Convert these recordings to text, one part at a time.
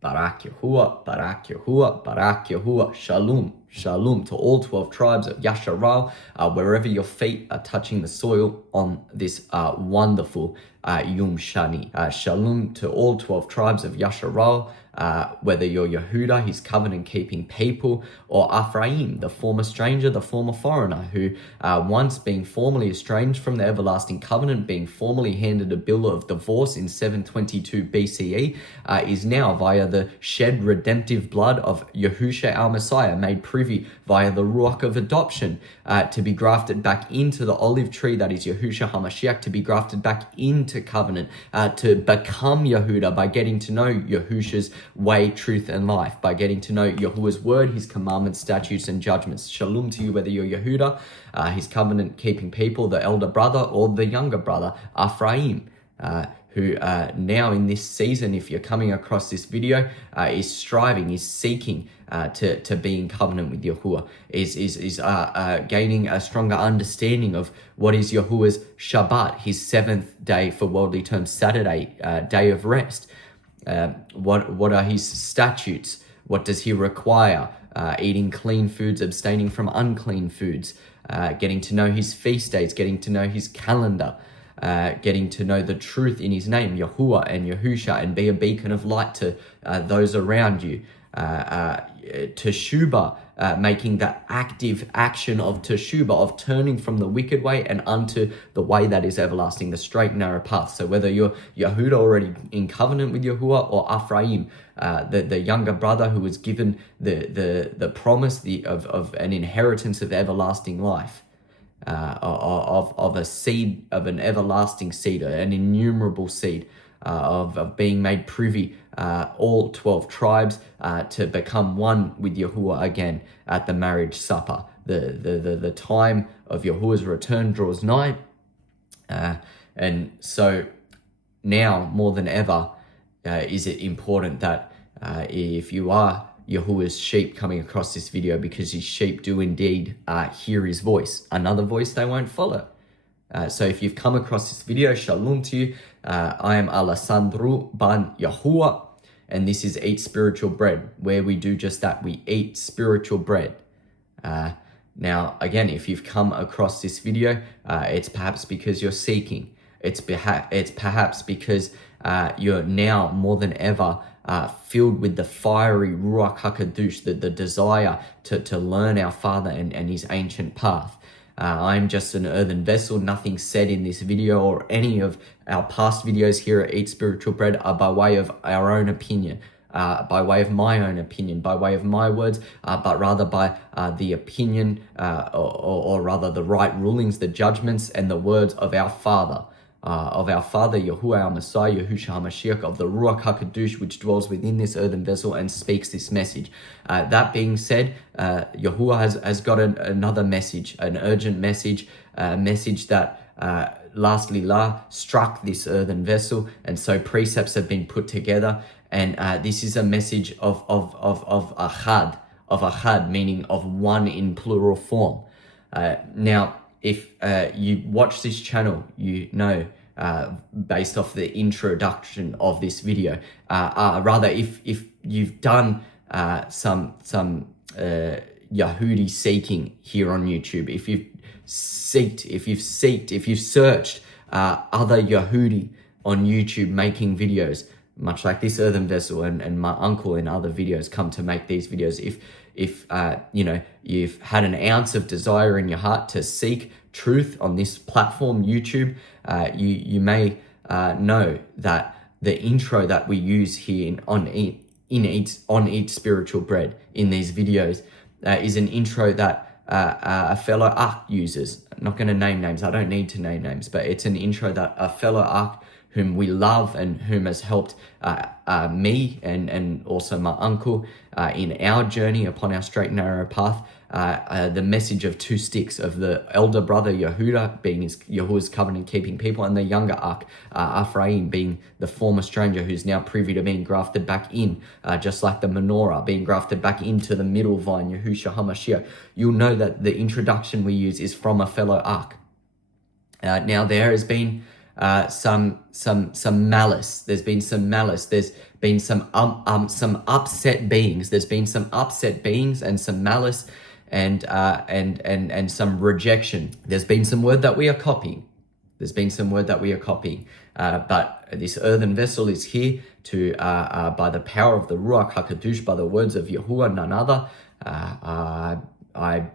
Barak Yahuah, Barak Yahuah, Barak Yahuah, Shalum, Shalum to all 12 tribes of Yasha'Yahu, wherever your feet are touching the soil on this wonderful Yom Shani. Shalom to all 12 tribes of Yasha'Yahu, whether you're Yahudah, his covenant-keeping people, or Ephraim, the former stranger, the former foreigner, who once being formally estranged from the everlasting covenant, being formally handed a bill of divorce in 722 BCE, is now via the shed redemptive blood of Yahushua our Messiah, made privy via the Ruach of adoption, to be grafted back into the olive tree that is Yahushua HaMashiach, to be grafted back into covenant, to become Yahudah by getting to know Yahusha's way, truth, and life, by getting to know Yahuwah's word, his commandments, statutes, and judgments. Shalom to you, whether you're Yahudah, his covenant-keeping people, the elder brother, or the younger brother, Ephraim, who now in this season, if you're coming across this video, is striving, is seeking to be in covenant with Yahuwah, is gaining a stronger understanding of what is Yahuwah's Shabbat, his seventh day, for worldly terms, Saturday, day of rest. What are his statutes? What does he require? Eating clean foods, abstaining from unclean foods, getting to know his feast days, getting to know his calendar, getting to know the truth in his name, Yahuwah and Yahusha, and be a beacon of light to those around you. Teshubah, making the active action of teshubah, of turning from the wicked way and unto the way that is everlasting, the straight and narrow path. So whether you're Yahudah, already in covenant with Yahuwah, or Ephraim, the younger brother who was given the promise of an inheritance of everlasting life, of a seed, of an everlasting seed, an innumerable seed, of being made privy, all 12 tribes, to become one with Yahuwah again at the marriage supper. The time of Yahuwah's return draws nigh, and so now more than ever is it important that if you are Yahuwah's sheep coming across this video, because his sheep do indeed hear his voice. Another voice they won't follow. So if you've come across this video, shalom to you. I am Alessandro Ban Yahuwah, and this is Eat Spiritual Bread, where we do just that. We eat spiritual bread. Now, again, if you've come across this video, it's perhaps because you're seeking. It's perhaps because you're now more than ever filled with the fiery Ruach HaKadosh, the desire to learn our Father and his ancient path. I'm just an earthen vessel. Nothing said in this video or any of our past videos here at Eat Spiritual Bread are by way of our own opinion, by way of my own opinion, by way of my words, but rather by the opinion, or rather the right rulings, the judgments, and the words of our Father. Yahuwah our Messiah, Yahushua HaMashiach, of the Ruach HaKadosh, which dwells within this earthen vessel and speaks this message. That being said, Yahuwah has got another message, an urgent message, a message that lastly struck this earthen vessel, and so precepts have been put together, and this is a message of Achad, meaning of one in plural form. Now, if you watch this channel, you know, based off the introduction of this video, rather if you've done some Yahudi seeking here on YouTube, if you've searched other Yahudi on YouTube making videos, much like this earthen vessel and my uncle in other videos come to make these videos, if you know, you've had an ounce of desire in your heart to seek truth on this platform, YouTube, you may know that the intro that we use here on Eat Spiritual Bread in these videos is an intro that a fellow Ach uses. I'm not going to name names. I don't need to name names, but it's an intro that a fellow Ach whom we love and whom has helped me and also my uncle in our journey upon our straight and narrow path, the message of two sticks, of the elder brother Yahudah being Yahuwah's covenant-keeping people, and the younger Ach, Ephraim, being the former stranger who's now privy to being grafted back in, just like the menorah being grafted back into the middle vine, Yahushua HaMashiach. You'll know that the introduction we use is from a fellow Ach. Now there has been some malice. There's been some malice. There's been some upset beings. There's been some upset beings and some malice and some rejection. There's been some word that we are copying. But this earthen vessel is here to, by the power of the Ruach HaKadosh, by the words of Yahudah, none other. I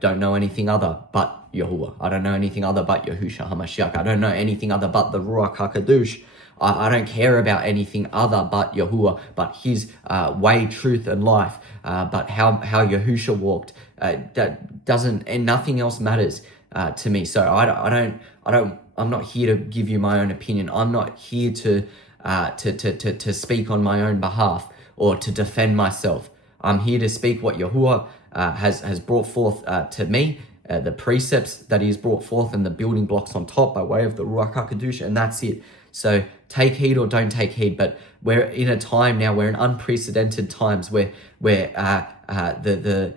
don't know anything other but Yahudah. I don't know anything other but Yahushua HaMashiach. I don't know anything other but the Ruach HaKadosh. I don't care about anything other but Yahudah, but his way, truth, and life. But how Yahushua walked, that doesn't, and nothing else matters to me. So I'm not here to give you my own opinion. I'm not here to speak on my own behalf or to defend myself. I'm here to speak what Yahudah has brought forth to me, the precepts that he's brought forth and the building blocks on top by way of the Ruach HaKadosh, and that's it. So take heed or don't take heed, but we're in a time now, we're in unprecedented times where the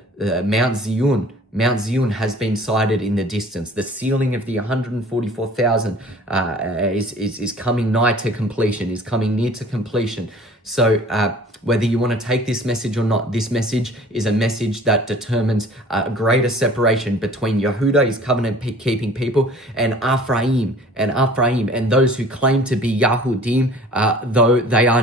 Mount Zion has been sighted in the distance. The ceiling of the 144,000 is coming nigh to completion, is coming near to completion. So whether you want to take this message or not, this message is a message that determines a greater separation between Yahudah, his covenant-keeping people, and Ephraim, and those who claim to be Yahudim, though they are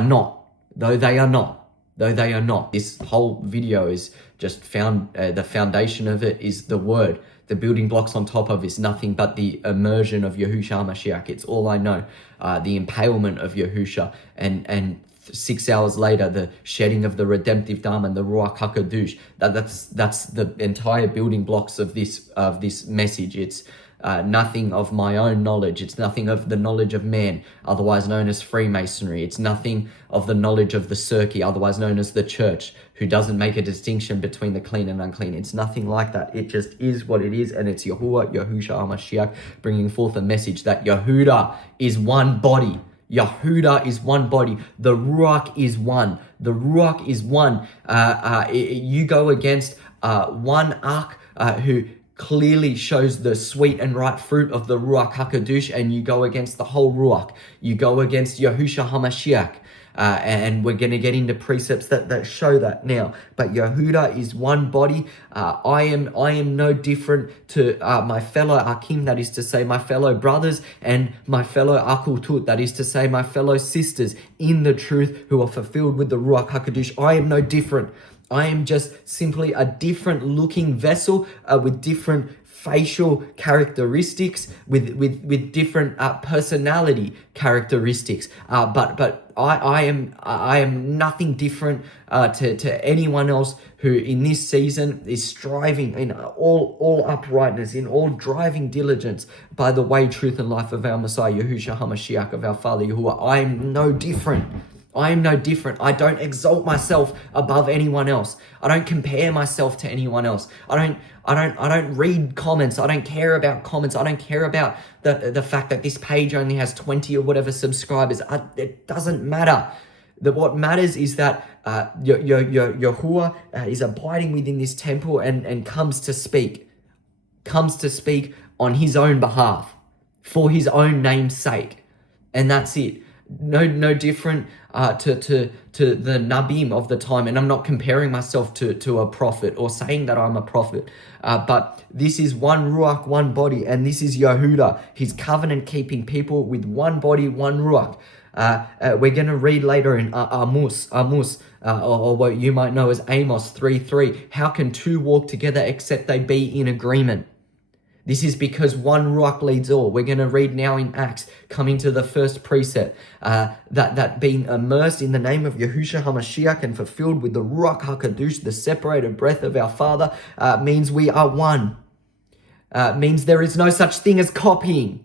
not. This whole video is just the foundation of it is the word. The building blocks on top of is nothing but the immersion of Yahushua HaMashiach. It's all I know. The impalement of Yahushua, and 6 hours later, the shedding of the redemptive dam and the Ruach HaKadosh. That's the entire building blocks of this message. It's nothing of my own knowledge. It's nothing of the knowledge of man, otherwise known as Freemasonry. It's nothing of the knowledge of the Cirque, otherwise known as the church, who doesn't make a distinction between the clean and unclean. It's nothing like that. It just is what it is, and it's Yahudah, Yahushua HaMashiach, bringing forth a message that Yahudah is one body. Yahudah is one body. The Ruach is one. You go against one Ach who clearly shows the sweet and right fruit of the Ruach HaKadosh, and you go against the whole Ruach. You go against Yahushua HaMashiach. And we're going to get into precepts that show that now. But Yahudah is one body. I am no different to my fellow achym, that is to say my fellow brothers, and my fellow akultut, that is to say my fellow sisters in the truth, who are fulfilled with the Ruach HaKadosh. I am no different. I am just simply a different looking vessel with different facial characteristics, with different personality characteristics. But I am nothing different to anyone else who in this season is striving in all uprightness, in all driving diligence by the way, truth, and life of our Messiah, Yahushua HaMashiach, of our Father Yahuwah. I am no different. I don't exalt myself above anyone else. I don't compare myself to anyone else. I don't read comments. I don't care about comments. I don't care about the fact that this page only has 20 or whatever subscribers. It doesn't matter. What matters is that Yahuwah is abiding within this temple and comes to speak on his own behalf, for his own name's sake. And that's it. No different to the Nabim of the time. And I'm not comparing myself to a prophet or saying that I'm a prophet. But this is one Ruach, one body. And this is Yahudah, his covenant-keeping people with one body, one Ruach. We're going to read later in Amos, or what you might know as Amos 3:3. How can two walk together except they be in agreement? This is because one Ruach leads all. We're going to read now in Acts, coming to the first precept, that being immersed in the name of Yahushua HaMashiach and fulfilled with the Ruach HaKadosh, the separated breath of our Father, means we are one. Means there is no such thing as copying.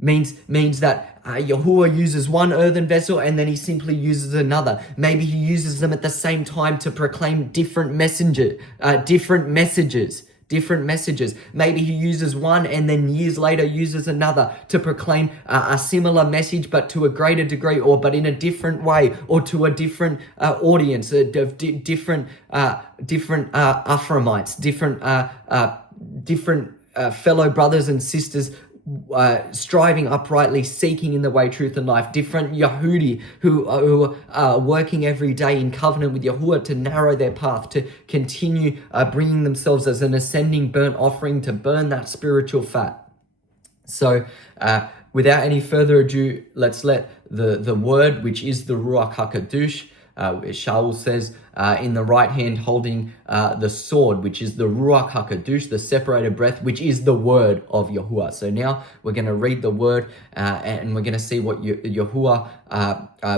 Means that Yahuwah uses one earthen vessel and then he simply uses another. Maybe he uses them at the same time to proclaim different messages. Maybe he uses one and then years later uses another to proclaim a similar message, but to a greater degree, but in a different way, or to a different audience, different Ephraimites, different fellow brothers and sisters striving uprightly, seeking in the way, truth, and life. Different Yahudi who are working every day in covenant with Yahudah to narrow their path, to continue bringing themselves as an ascending burnt offering to burn that spiritual fat. So without any further ado, let's let the word, which is the Ruach HaKadosh, Shaul says, in the right hand holding the sword, which is the Ruach HaKadosh, the separated breath, which is the word of Yahudah. So now we're going to read the word and we're going to see what Yahudah,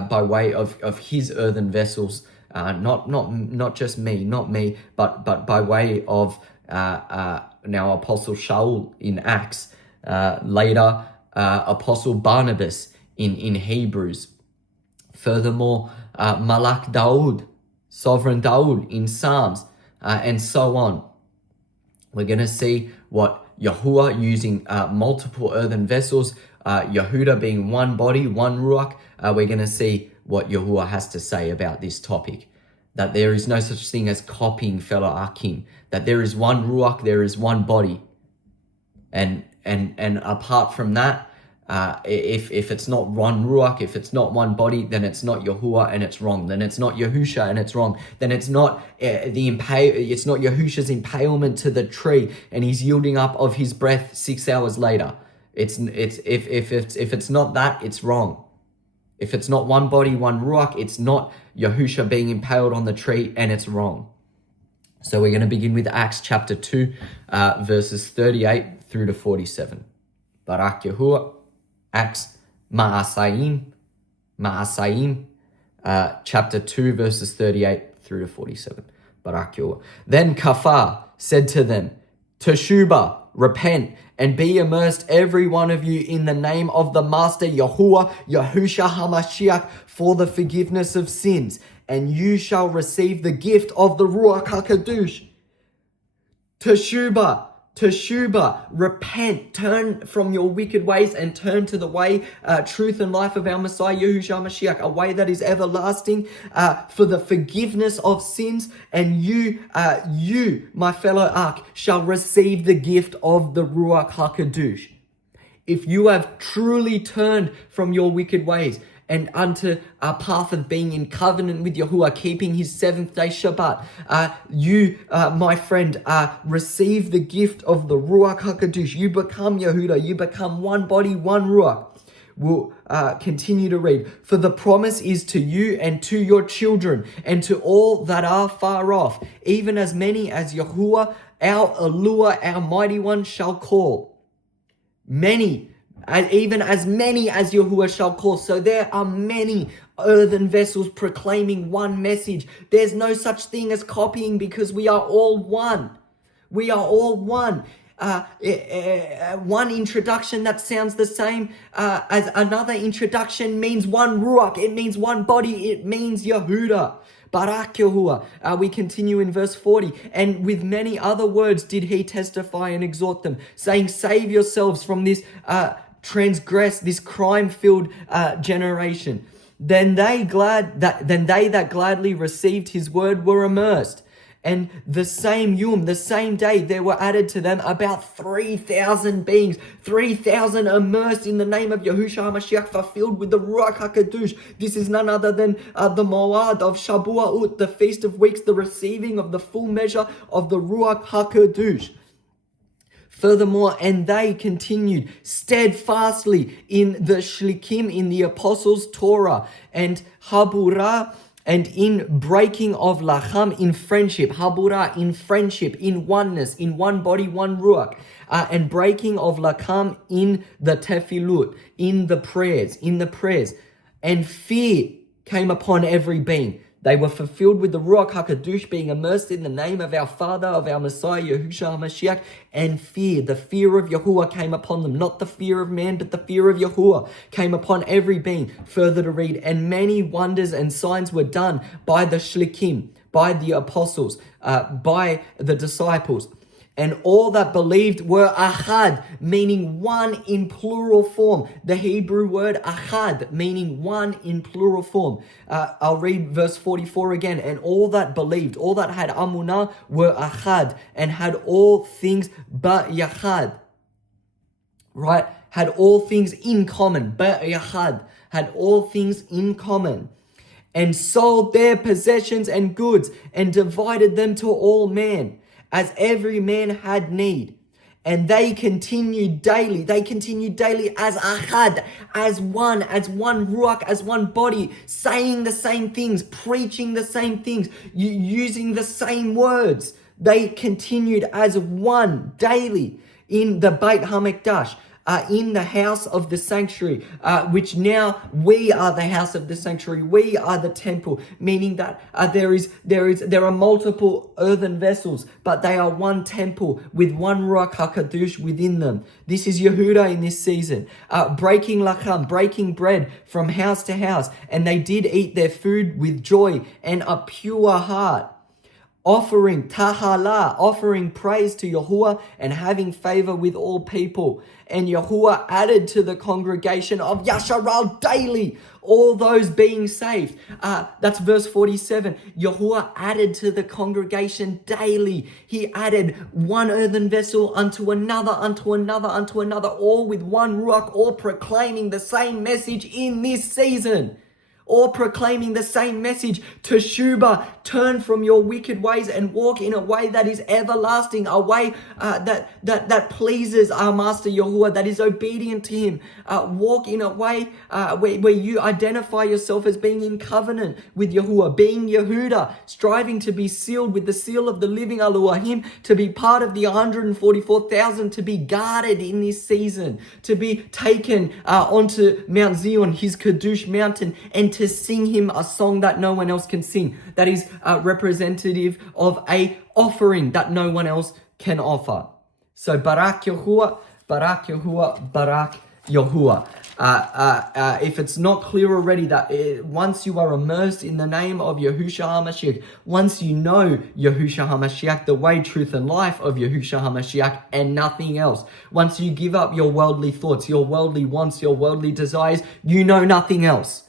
by way of his earthen vessels, not just not me, but by way of now Apostle Shaul in Acts, later Apostle Barnabas in Hebrews. Furthermore, malak Daud, sovereign Daud in Psalms, and so on. We're going to see what Yahudah using multiple earthen vessels, Yahudah being one body, one Ruach. We're going to see what Yahudah has to say about this topic. That there is no such thing as copying fellow achym. That there is one Ruach, there is one body. And apart from that, if it's not one Ruach, if it's not one body, then it's not Yahudah and it's wrong. Then it's not Yahusha and it's wrong. Then it's not it's not Yahusha's impalement to the tree and he's yielding up of his breath 6 hours later. If it's not that, it's wrong. If it's not one body, one Ruach, it's not Yahusha being impaled on the tree and it's wrong. So we're going to begin with Acts chapter 2, verses 38 through to 47. Barak Yahudah. Acts 𝐤𝐄𝐅𝐄, chapter 2, verses 38 through to 47. Barak Yahudah. Then Kafar said to them, Teshubah, repent, and be immersed every one of you in the name of the Master Yahudah, Yahushua HaMashiach, for the forgiveness of sins, and you shall receive the gift of the Ruach HaKadosh. Teshubah, repent, turn from your wicked ways and turn to the way, truth and life of our Messiah, Yahushua HaMashiach, a way that is everlasting, for the forgiveness of sins. And you, my fellow Ach, shall receive the gift of the Ruach HaKadosh. If you have truly turned from your wicked ways and unto a path of being in covenant with Yahudah, keeping his seventh day Shabbat, you, my friend, receive the gift of the Ruach HaKadosh. You become Yahudah. You become one body, one Ruach. We'll continue to read. For the promise is to you and to your children and to all that are far off, even as many as Yahudah, our Eluah, our mighty one, shall call. Many, and even as many as Yahudah shall call. So there are many earthen vessels proclaiming one message. There's no such thing as copying because we are all one. We are all one. One introduction that sounds the same as another introduction means one Ruach. It means one body. It means Yahudah. Barak Yahudah. We continue in verse 40. And with many other words did he testify and exhort them, saying, save yourselves from this this crime-filled generation. Then they that gladly received his word were immersed. And the same day, there were added to them about 3,000 beings, 3,000 immersed in the name of Yahushua HaMashiach, fulfilled with the Ruach HaKadosh. This is none other than the Moed of Shabuot, the Feast of Weeks, the receiving of the full measure of the Ruach HaKadosh. Furthermore, and they continued steadfastly in the shlikim, in the apostles' Torah, and haburah, and in breaking of lacham, in friendship, haburah, in friendship, in oneness, in one body, one ruach, and breaking of lacham in the tefillut, in the prayers, and fear came upon every being. They were fulfilled with the Ruach HaKadosh, being immersed in the name of our Father, of our Messiah, Yahushua HaMashiach, and fear. The fear of Yahudah came upon them. Not the fear of man, but the fear of Yahudah came upon every being. Further to read, and many wonders and signs were done by the shlikim, by the apostles, by the disciples. And all that believed were Achad, meaning one in plural form. The Hebrew word Achad, meaning one in plural form. I'll read verse 44 again. And all that believed, all that had amunah, were Achad, and had all things but Yachad. Right? had all things in common. Achad had all things in common, and sold their possessions and goods, and divided them to all men, as every man had need. And they continued daily as Achad, as one Ruach, as one body, saying the same things, preaching the same things, using the same words. They continued as one daily in the Beit HaMikdash, in the house of the sanctuary, which now we are the house of the sanctuary. We are the temple, meaning that there are multiple earthen vessels, but they are one temple with one Ruach HaKadosh within them. This is Yahudah in this season, breaking bread from house to house, and they did eat their food with joy and a pure heart, offering tahala, offering praise to Yahuwah and having favor with all people. And Yahuwah added to the congregation of Yasha'Yahu daily all those being saved. That's verse 47. Yahuwah added to the congregation daily. He added one earthen vessel unto another, all with one Ruach, all proclaiming the same message in this season. Or proclaiming the same message, Teshubah, turn from your wicked ways and walk in a way that is everlasting, a way that pleases our Master Yahuwah, that is obedient to Him. Walk in a way where you identify yourself as being in covenant with Yahuwah, being Yahudah, striving to be sealed with the seal of the living Elohim, to be part of the 144,000, to be guarded in this season, to be taken onto Mount Zion, His Kadosh mountain, and to sing Him a song that no one else can sing, that is representative of a offering that no one else can offer. So Barak Yahuwah, Barak Yahuwah, Barak Yahuwah. If it's not clear already, that once you are immersed in the name of Yahushua HaMashiach, once you know Yahushua HaMashiach, the way, truth, and life of Yahushua HaMashiach, and nothing else, once you give up your worldly thoughts, your worldly wants, your worldly desires, you know nothing else.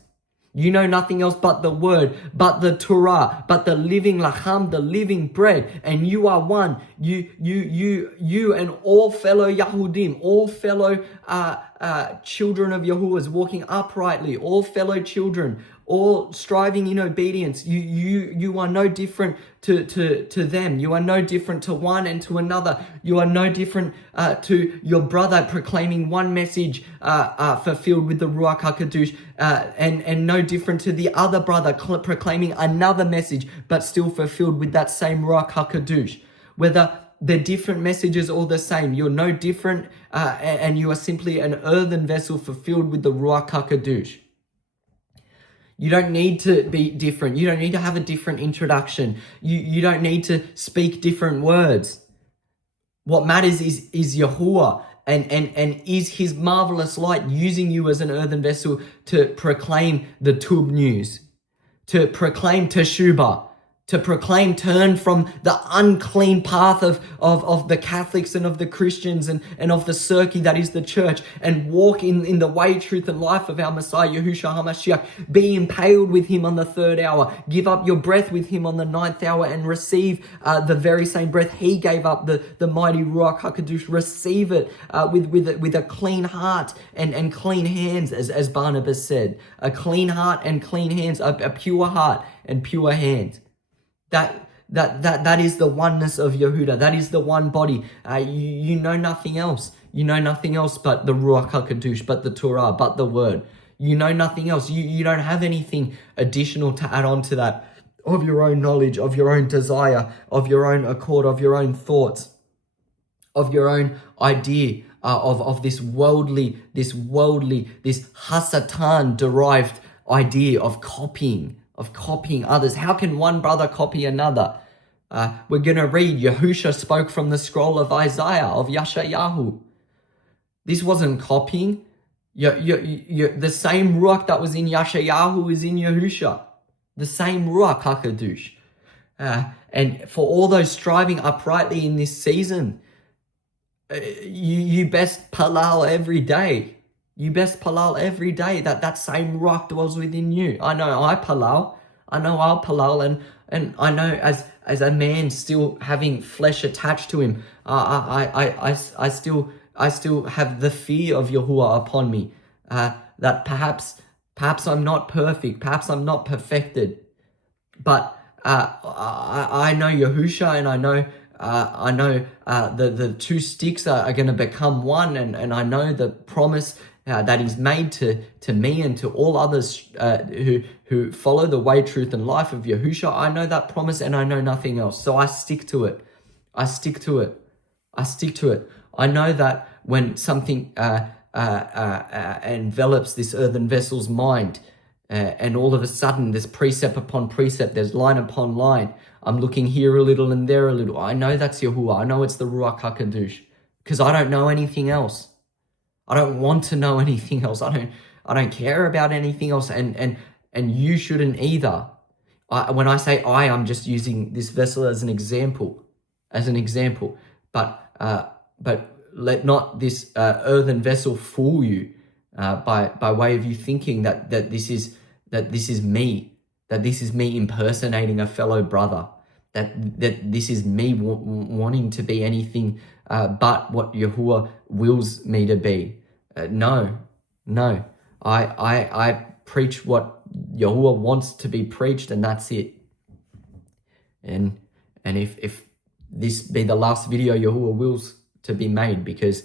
You know nothing else but the word, but the Torah, but the living lacham, the living bread, and you are one. You and all fellow Yahudim, all fellow children of Yahuwahs walking uprightly, all fellow children, all striving in obedience. You are no different to them. You are no different to one and to another. You are no different to your brother, proclaiming one message fulfilled with the Ruach HaKadosh, and no different to the other brother proclaiming another message but still fulfilled with that same Ruach HaKadosh. Whether they're different messages or the same, you're no different, and you are simply an earthen vessel fulfilled with the Ruach HaKadosh. You don't need to be different. You don't need to have a different introduction. You don't need to speak different words. What matters is Yahuwah and is His marvelous light using you as an earthen vessel to proclaim the Tub news, to proclaim Teshubah, to proclaim turn from the unclean path of the Catholics and of the Christians and of the circuit that is the church, and walk in the way, truth, and life of our Messiah, Yahushua HaMashiach. Be impaled with Him on the 3rd hour. Give up your breath with Him on the 9th hour and receive the very same breath He gave up, the mighty Ruach HaKadosh. Receive it with a clean heart and clean hands, as Barnabas said. A clean heart and clean hands, a pure heart and pure hands. That is the oneness of Yahudah. That is the one body. You know nothing else. You know nothing else but the Ruach HaKadosh, but the Torah, but the Word. You know nothing else. You don't have anything additional to add on to that, of your own knowledge, of your own desire, of your own accord, of your own thoughts, of your own idea of this worldly, this Hasatan derived idea of copying others. How can one brother copy another? We're going to read, Yahusha spoke from the scroll of Isaiah, of Yasha'Yahu. This wasn't copying. The same Ruach that was in Yasha'Yahu is in Yahusha. The same Ruach HaKadosh. And for all those striving uprightly in this season, you best palal every day. You best palal every day that same Ruach dwells within you. I know I palal. I know I'll palal, and I know as a man still having flesh attached to him, I still have the fear of Yahuwah upon me. That perhaps I'm not perfect, perhaps I'm not perfected, but I know Yahusha, and I know the two sticks are going to become one, and I know the promise that He's made to me and to all others who follow the way, truth, and life of Yahusha. I know that promise, and I know nothing else. So I stick to it. I stick to it. I know that when something envelops this earthen vessel's mind, and all of a sudden there's precept upon precept, there's line upon line, I'm looking here a little and there a little, I know that's Yahuwah. I know it's the Ruach HaKadosh, because I don't know anything else. I don't want to know anything else. I don't care about anything else, and you shouldn't either. When I say I'm just using this vessel as an example, but let not this earthen vessel fool you by way of you thinking that this is me impersonating a fellow brother, that this is me wanting to be anything but what Yahuwah wills me to be. No. I preach what Yahuwah wants to be preached, and that's it. And if this be the last video Yahuwah wills to be made, because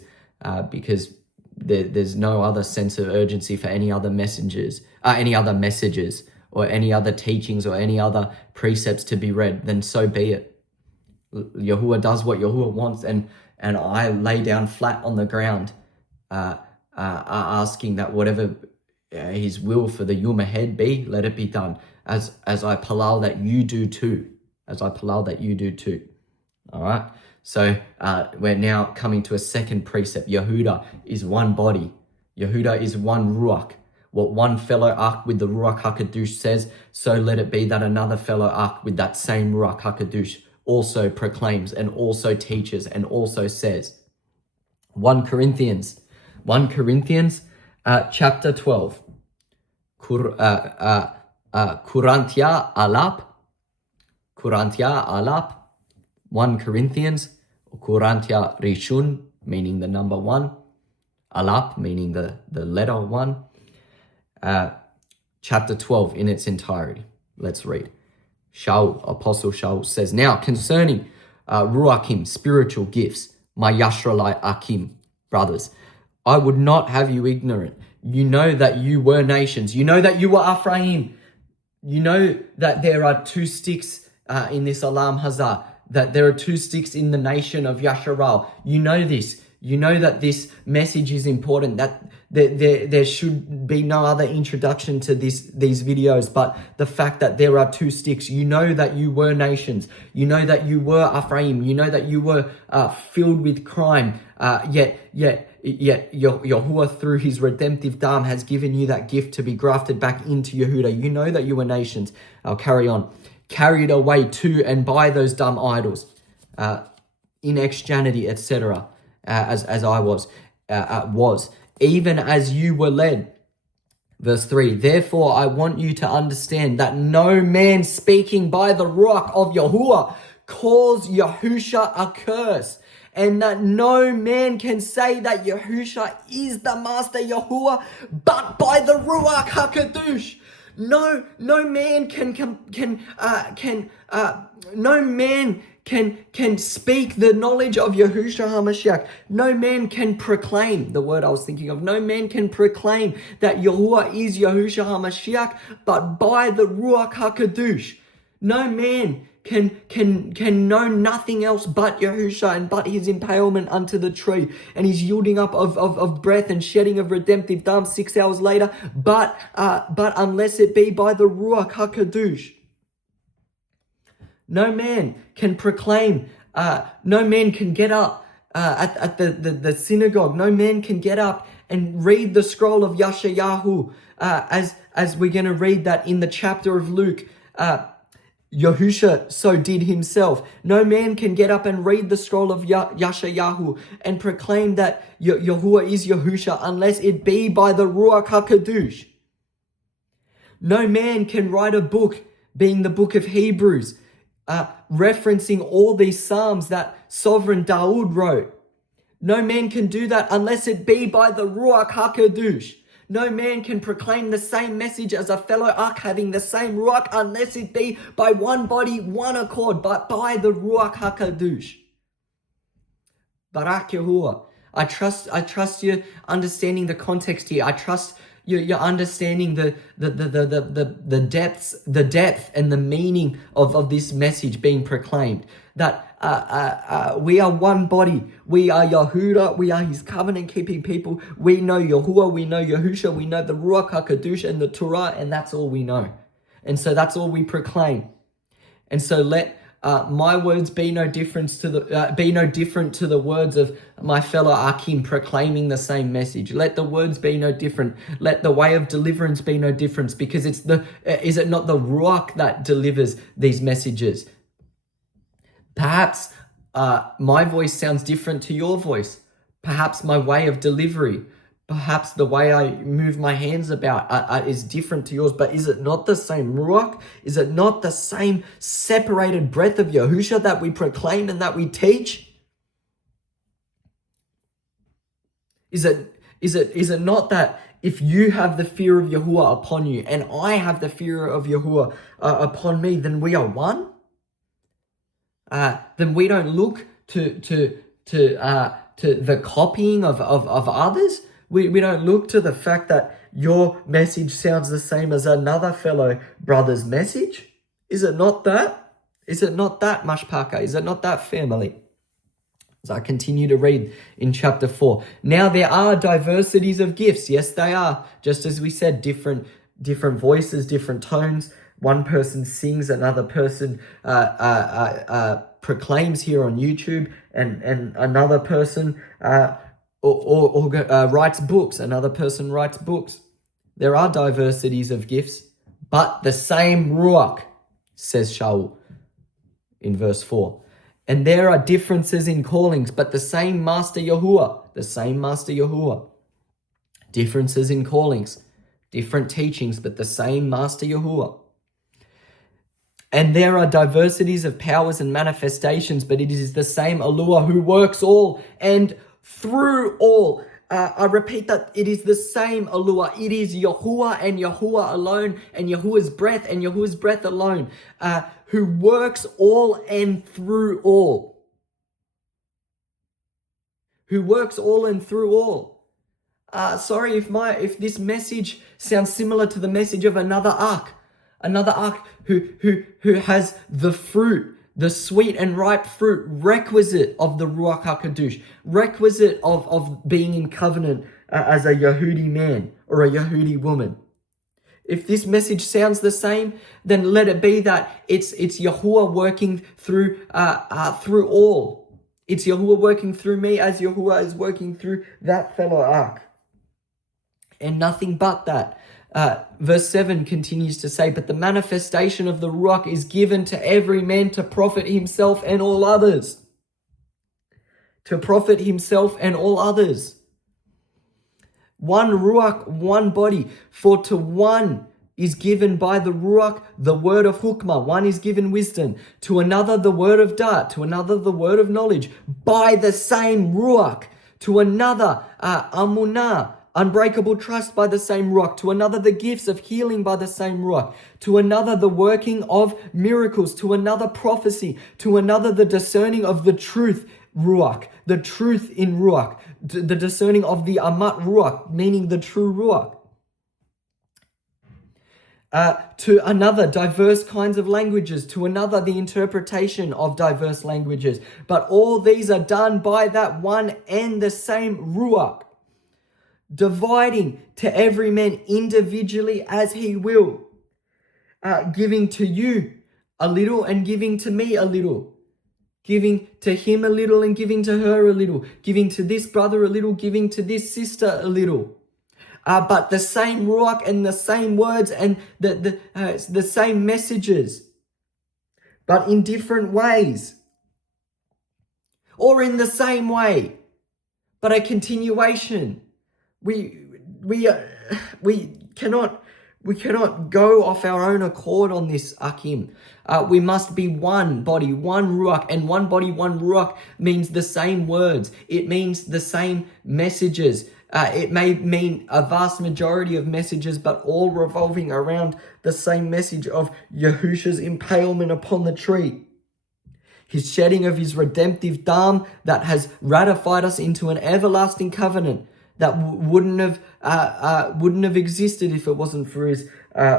there's no other sense of urgency for any other messages, or any other teachings, or any other precepts to be read, then so be it. Yahuwah does what Yahuwah wants, and I lay down flat on the ground, asking that whatever His will for the 𝤉𝐄𝐅𝐷 be, let it be done, as I palal that you do too. All right. So we're now coming to a second precept. Yahudah is one body. Yahudah is one Ruach. What one fellow Ach with the Ruach HaKadosh says, so let it be that another fellow Ach with that same Ruach HaKadosh also proclaims and also teaches and also says. 1 Corinthians chapter 12. Kurantia alap. 1 Corinthians, Kurantia Rishun, meaning the number 1, Alap, meaning the letter 1, chapter 12 in its entirety. Let's read. Apostle Shaul says, now concerning Ruachim, spiritual gifts, my Yasha'Yahu, brothers, I would not have you ignorant. You know that you were nations. You know that you were Ephraim. You know that there are two sticks in this Alam Hazah, that there are two sticks in the nation of Yasharal. You know this. You know that this message is important, that there should be no other introduction to these videos, but the fact that there are two sticks. You know that you were nations. You know that you were Ephraim. You know that you were filled with crime. Yet Yahuwah, through His redemptive dam, has given you that gift to be grafted back into Yahudah. You know that you were nations. I'll carry on. Carried away to and by those dumb idols, in exjanity, etc., as I was, even as you were led. Verse 3, therefore I want you to understand that no man speaking by the Ruach of Yahuwah calls Yahusha a curse, and that no man can say that Yahusha is the Master Yahuwah, but by the Ruach HaKadosh. No man can speak the knowledge of Yahushua HaMashiach. No man can proclaim the word I was thinking of. No man can proclaim that Yahuwah is Yahushua HaMashiach, but by the Ruach HaKadosh. No man can know nothing else but Yahusha and but His impalement unto the tree and His yielding up of breath and shedding of redemptive dam 6 hours later, but unless it be by the Ruach HaKadosh. No man can proclaim, no man can get up at the synagogue. No man can get up and read the scroll of Yasha'Yahu, as we're going to read that in the chapter of Luke. Yahusha so did himself. No man can get up and read the scroll of Yasha'Yahu and proclaim that Yahuwah is Yahusha unless it be by the Ruach HaKadosh. No man can write a book, being the book of Hebrews, referencing all these psalms that sovereign Dawood wrote. No man can do that unless it be by the Ruach HaKadosh. No man can proclaim the same message as a fellow Ach having the same Ruach unless it be by one body, one accord, but by the Ruach HaKadosh. Barak Yahudah. I trust you understanding the context here. I trust you're understanding the depth and the meaning of this message being proclaimed. That we are one body. We are Yahudah. We are his covenant-keeping people. We know Yahuwah. We know Yahusha. We know the Ruach HaKadosh and the Torah, and that's all we know. And so that's all we proclaim. And so let my words be no different to the words of my fellow achym proclaiming the same message. Let the words be no different. Let the way of deliverance be no difference, because is it not the Ruach that delivers these messages? Perhaps my voice sounds different to your voice. Perhaps my way of delivery, perhaps the way I move my hands about is different to yours, but is it not the same Ruach? Is it not the same separated breath of Yahusha that we proclaim and that we teach? Is it not that if you have the fear of Yahuwah upon you and I have the fear of Yahuwah upon me, then we are one? Then we don't look to the copying of others. We don't look to the fact that your message sounds the same as another fellow brother's message. Is it not that? Is it not that, Mashpaka? Is it not that, family? As I continue to read in chapter 4. Now there are diversities of gifts. Yes, they are. Just as we said, different voices, different tones. One person sings, another person proclaims here on YouTube, and another person writes books. Another person writes books. There are diversities of gifts, but the same Ruach, says Shaul in verse 4. And there are differences in callings, but the same Master Yahuwah, the same Master Yahuwah. Differences in callings, different teachings, but the same Master Yahuwah. And there are diversities of powers and manifestations, but it is the same Eloah who works all and through all. I repeat that it is the same Eloah. It is Yahuwah and Yahuwah alone, and Yahuwah's breath alone, who works all and through all. Who works all and through all. Sorry if this message sounds similar to the message of another Ach who has the fruit, the sweet and ripe fruit requisite of the Ruach HaKadosh, requisite of being in covenant as a Yehudi man or a Yehudi woman. If this message sounds the same, then let it be that it's Yahuwah working through all. It's Yahuwah working through me as Yahuwah is working through that fellow Ach. And nothing but that. Verse 7 continues to say, but the manifestation of the Ruach is given to every man to profit himself and all others. To profit himself and all others. One Ruach, one body. For to one is given by the Ruach the word of hukmah. One is given wisdom. To another the word of da'at. To another the word of knowledge. By the same Ruach. To another amunah. Unbreakable trust by the same Ruach. To another the gifts of healing by the same Ruach. To another the working of miracles. To another prophecy. To another the discerning of the truth Ruach. The truth in Ruach. The discerning of the amat Ruach, meaning the true Ruach. To another diverse kinds of languages. To another the interpretation of diverse languages. But all these are done by that one and the same Ruach, dividing to every man individually as he will, giving to you a little and giving to me a little, giving to him a little and giving to her a little, giving to this brother a little, giving to this sister a little. But the same Ruach and the same words and the same messages, but in different ways, or in the same way, but a continuation. We cannot We cannot go off our own accord on this, achym. We must be one body, one Ruach, and one body, one Ruach means the same words. It means the same messages. It may mean a vast majority of messages, but all revolving around the same message of Yahusha's impalement upon the tree. His shedding of his redemptive dam that has ratified us into an everlasting covenant that wouldn't have existed if it wasn't for his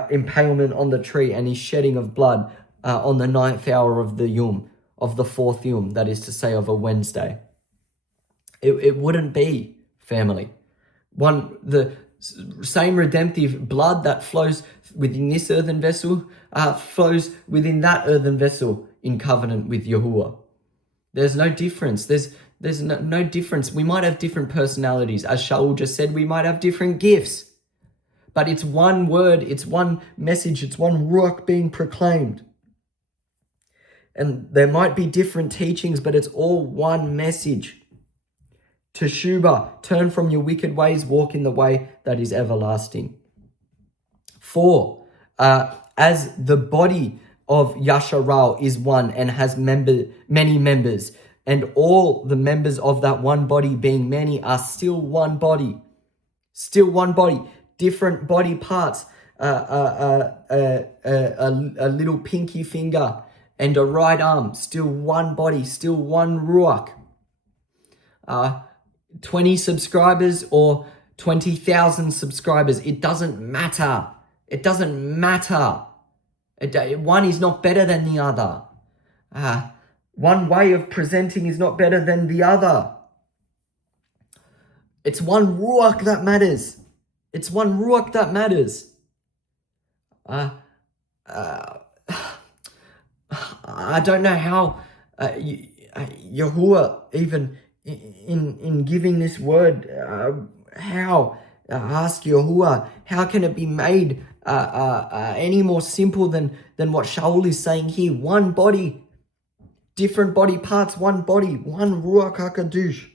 impalement on the tree and his shedding of blood on the 9th hour of the 𝤉𝄄, of the 4th 𝤉𝄄, that is to say of a Wednesday. It wouldn't be, family. The same redemptive blood that flows within this earthen vessel flows within that earthen vessel in covenant with Yahudah. There's no difference. There's no difference. We might have different personalities. As Shaul just said, we might have different gifts. But it's one word, it's one message, it's one Ruach being proclaimed. And there might be different teachings, but it's all one message. Teshubah, turn from your wicked ways, walk in the way that is everlasting. 4, as the body of Yasha'Yahu is one and has many members, and all the members of that one body being many are still one body. Still one body. Different body parts. A little pinky finger and a right arm. Still one body. Still one Ruach. 20 subscribers or 20,000 subscribers. It doesn't matter. It doesn't matter. One is not better than the other. One way of presenting is not better than the other. It's one Ruach that matters. It's one Ruach that matters. I don't know how Yahudah even in giving this word, ask Yahudah, how can it be made any more simple than what Shaul is saying here? One body, different body parts, one body, one Ruach HaKadosh.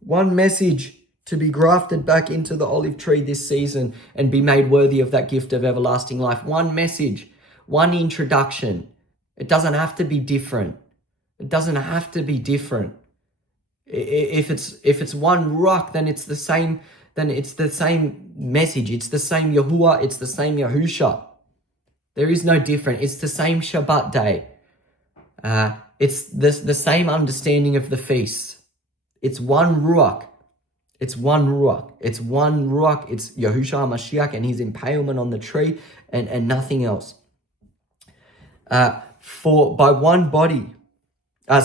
One message to be grafted back into the olive tree this season and be made worthy of that gift of everlasting life. One message, one introduction. It doesn't have to be different. It doesn't have to be different. If it's one Ruach, then it's the same. Then it's the same message. It's the same Yahudah. It's the same Yahusha. There is no different. It's the same Shabbat day. It's the same understanding of the feast. It's one Ruach. It's one Ruach. It's one Ruach. It's Yahushua HaMashiach and his impalement on the tree and nothing else. For by one body, I'll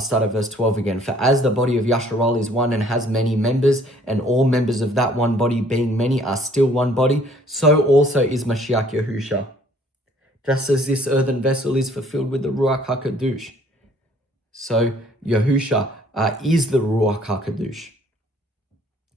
start at verse 12 again. For as the body of Yasha'Yahu is one and has many members, and all members of that one body being many are still one body, so also is Mashiach Yahusha. Just as this earthen vessel is fulfilled with the Ruach HaKadosh, so Yahusha is the Ruach HaKadosh.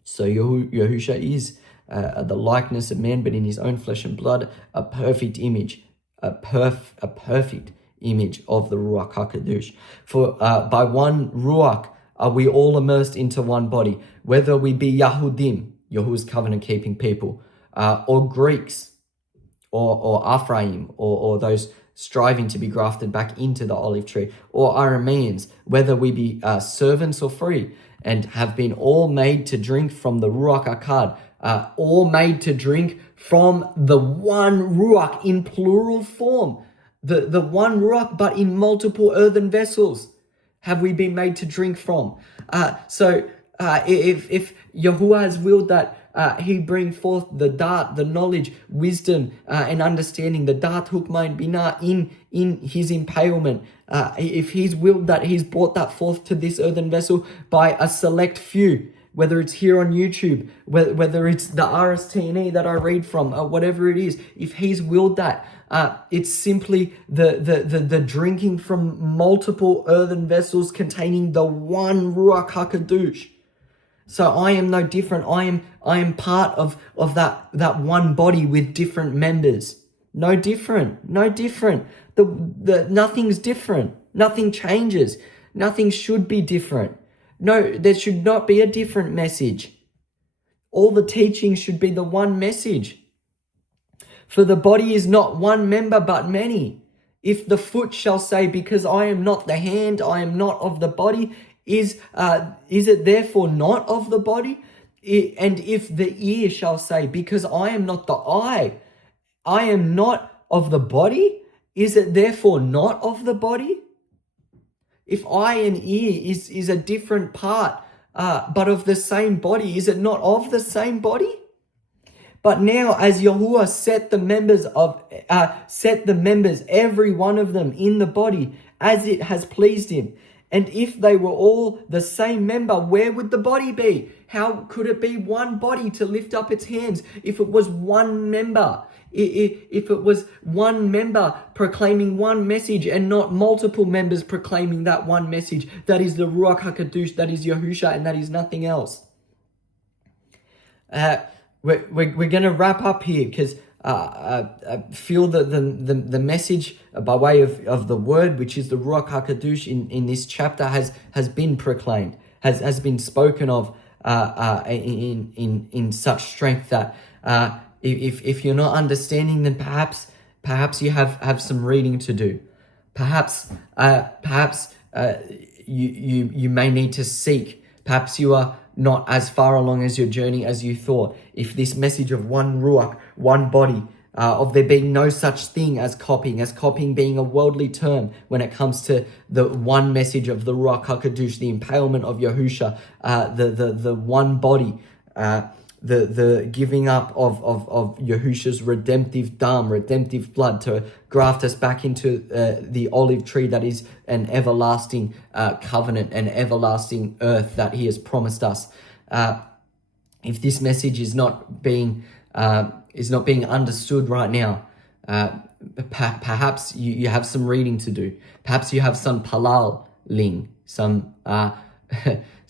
So Yahusha is the likeness of man, but in his own flesh and blood, a perfect image, a perfect image of the Ruach HaKadosh. For by one Ruach are we all immersed into one body, whether we be Yahudim, Yahuwah's covenant-keeping people, or Greeks, or Ephraim, or those striving to be grafted back into the olive tree, or Arameans, whether we be servants or free, and have been all made to drink from the Ruach Achad, all made to drink from the one Ruach in plural form. The one Ruach, but in multiple earthen vessels have we been made to drink from. So if Yahudah has willed that he bring forth the dart, the knowledge, wisdom, and understanding, the dart 𝐤𝄄𝐅𝐄 and binah in his impalement, if he's willed that, he's brought that forth to this earthen vessel by a select few, whether it's here on YouTube, whether it's the RSTNE that I read from, whatever it is, if he's willed that, it's simply the drinking from multiple earthen vessels containing the one Ruach HaKadosh. So I am no different. I am part of that one body with different members. No different. Nothing's different. Nothing changes. Nothing should be different. No, there should not be a different message. All the teaching should be the one message. For the body is not one member, but many. If the foot shall say, because I am not the hand, I am not of the body, is it therefore not of the body? And if the ear shall say, because I am not the eye, I am not of the body, is it therefore not of the body? If eye and ear is a different part, but of the same body, is it not of the same body? But now, as Yahuwah set the members, every one of them in the body, as it has pleased him. And if they were all the same member, where would the body be? How could it be one body to lift up its hands if it was one member? If it was one member proclaiming one message and not multiple members proclaiming that one message, that is the Ruach HaKadosh, that is Yahusha, and that is nothing else. We're going to wrap up here because I feel that the message by way of the word, which is the Ruach HaKadosh in this chapter, has been proclaimed, has been spoken of in such strength that if you're not understanding, then perhaps you have some reading to do. Perhaps you may need to seek. Perhaps you are not as far along as your journey as you thought. If this message of one Ruach, one body, of there being no such thing as copying being a worldly term when it comes to the one message of the Ruach HaKadosh, the impalement of Yahusha, the one body, the giving up of Yahusha's redemptive blood to graft us back into the olive tree that is an everlasting covenant, an everlasting earth that he has promised us. If this message is not being understood right now, perhaps you have some reading to do. Perhaps you have some palaling, some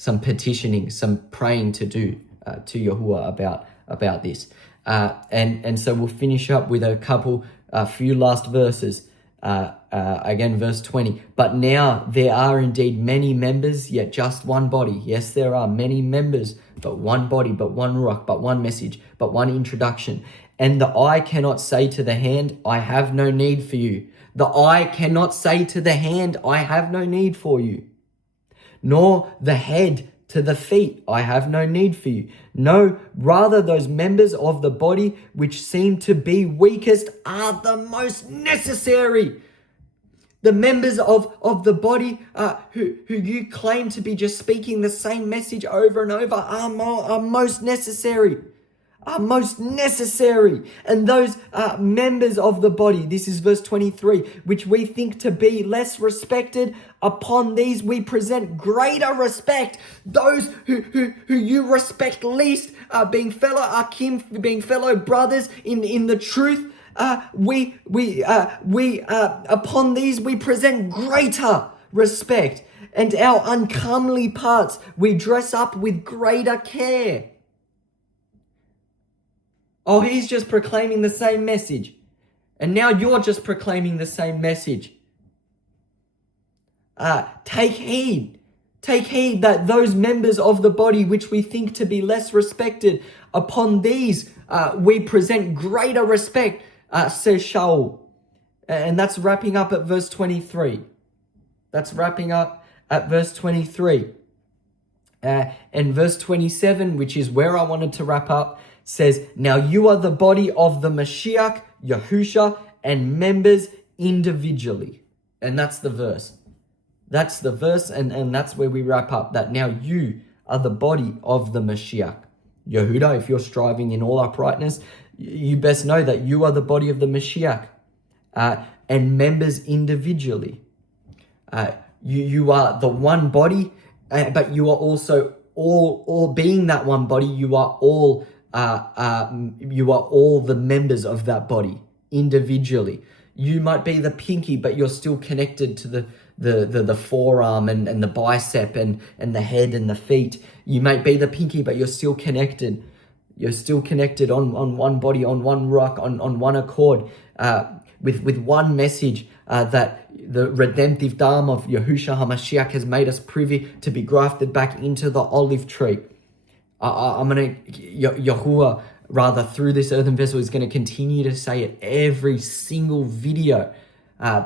petitioning, some praying to do to Yahuwah about this. And so we'll finish up with a few last verses. Again, verse 20. But now there are indeed many members, yet just one body. Yes, there are many members, but one body, but one Ruach, but one message, but one introduction. And the eye cannot say to the hand, I have no need for you. The eye cannot say to the hand, I have no need for you. Nor the head to the feet, I have no need for you. No, rather those members of the body which seem to be weakest are the most necessary. The members of the body who you claim to be just speaking the same message over and over are most necessary. Are most necessary. And those members of the body, this is verse 23, which we think to be less respected, upon these we present greater respect. Those who you respect least, being fellow achym, being fellow brothers in the truth, upon these we present greater respect. And our uncomely parts we dress up with greater care. Oh, he's just proclaiming the same message. And now you're just proclaiming the same message. Take heed. Take heed that those members of the body which we think to be less respected, upon these we present greater respect, says Shalum. And that's wrapping up at verse 23. That's wrapping up at verse 23. And verse 27, which is where I wanted to wrap up, says, now you are the body of the Mashiach, Yahusha, and members individually. And that's the verse. That's the verse, and that's where we wrap up, that now you are the body of the Mashiach. Yahudah, if you're striving in all uprightness, you best know that you are the body of the Mashiach, and members individually. You are the one body, but you are also all being that one body, you are all the members of that body individually. You might be the pinky, but you're still connected to the forearm and the bicep and the head and the feet. You might be the pinky, but you're still connected. You're still connected on one body, on one rock, on one accord, with one message, that the redemptive dam of Yahushua HaMashiach has made us privy to be grafted back into the olive tree. I'm going to, Yahuwah, rather, through this earthen vessel, is going to continue to say it every single video.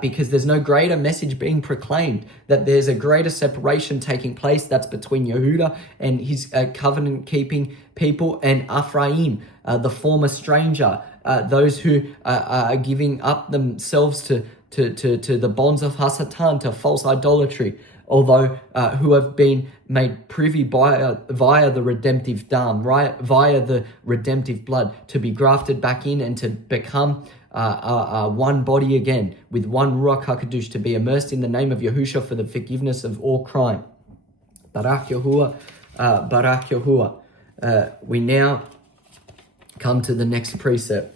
Because there's no greater message being proclaimed, that there's a greater separation taking place that's between Yahudah and his covenant-keeping people and Ephraim, the former stranger, those who are giving up themselves to the bonds of Hasatan, to false idolatry, although who have been made privy via the redemptive dam, right, via the redemptive blood, to be grafted back in and to become one body again, with one Ruach HaKadosh, to be immersed in the name of Yahushua for the forgiveness of all crime. Barak Yahuwah, Barak Yahuwah. We now come to the next precept.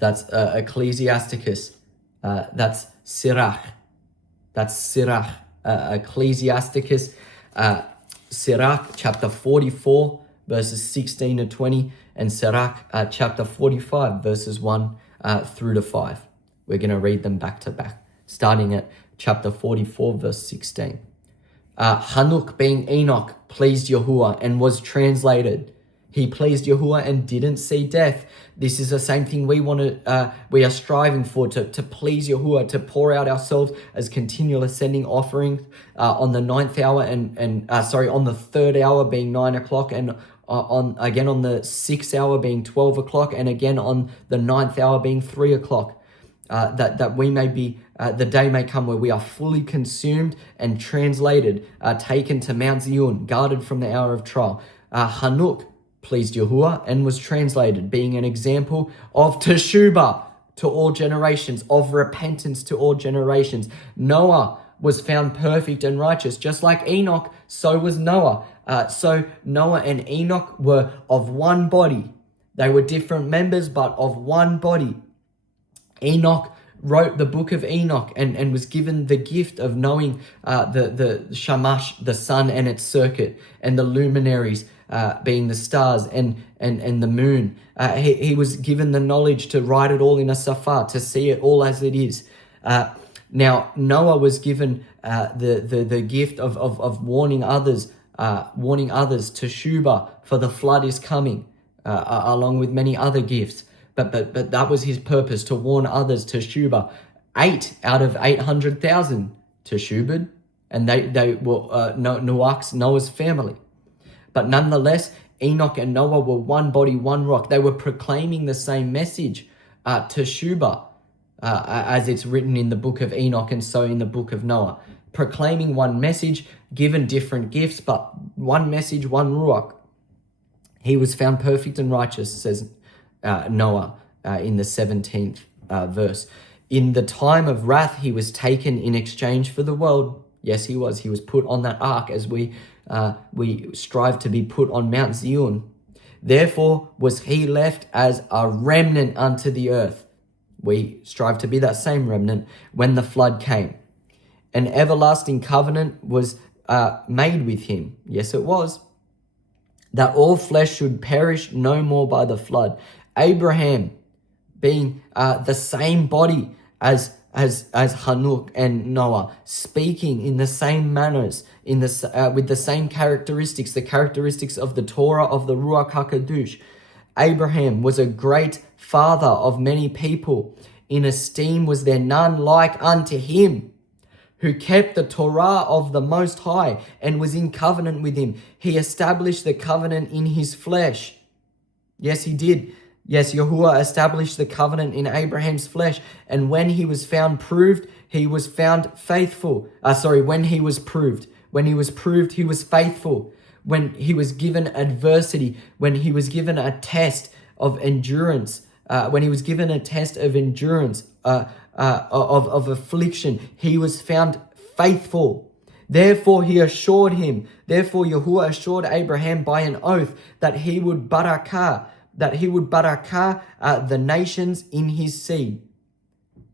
That's Ecclesiasticus. That's Sirach. Ecclesiasticus, Sirach chapter 44, verses 16 to 20, and Sirach chapter 45, verses 1 through to 5. We're going to read them back to back, starting at chapter 44, verse 16. Hanuk being Enoch pleased Yahuwah and was translated. He pleased Yahuwah and didn't see death. This is the same thing we are striving for, to please Yahuwah, to pour out ourselves as continual ascending offerings on the 9th hour on the 3rd hour being 9 o'clock, and on the 6th hour being 12 o'clock, and again on the 9th hour being 3 o'clock. That we may be, the day may come where we are fully consumed and translated, taken to Mount Zion, guarded from the hour of trial. Hanuk pleased Yahuwah and was translated, being an example of teshubah to all generations, of repentance to all generations. Noah was found perfect and righteous, just like Enoch, so was Noah. So Noah and Enoch were of one body. They were different members, but of one body. Enoch wrote the book of Enoch and was given the gift of knowing the Shamash, the sun and its circuit, and the luminaries, being the stars and the moon. He was given the knowledge to write it all in a safar, to see it all as it is. Now Noah was given the gift of warning others to Shuba, for the flood is coming, along with many other gifts. But that was his purpose, to warn others to Shuba. 8 out of 800,000 to Shubad, and they were Noah's family. But nonetheless, Enoch and Noah were one body, one rock. They were proclaiming the same message to Shuba, as it's written in the book of Enoch and so in the book of Noah. Proclaiming one message, given different gifts, but one message, one Ruach. He was found perfect and righteous, says Noah in the 17th verse. In the time of wrath, he was taken in exchange for the world. Yes, he was. He was put on that ark, as we strive to be put on Mount Zion. Therefore was he left as a remnant unto the earth. We strive to be that same remnant when the flood came. An everlasting covenant was made with him. Yes, it was. That all flesh should perish no more by the flood. Abraham, being the same body as Hanuk and Noah, speaking in the same manners, with the same characteristics, the characteristics of the Torah of the Ruach HaKadosh. Abraham was a great father of many people. In esteem was there none like unto him, who kept the Torah of the Most High and was in covenant with him. He established the covenant in his flesh. Yes, he did. Yes, Yahuwah established the covenant in Abraham's flesh. And when he was found proved, he was found faithful. When he was proved, he was faithful. When he was given adversity, when he was given a test of endurance, of affliction, he was found faithful. Therefore Yahuwah assured Abraham by an oath that he would barakah the nations in his seed.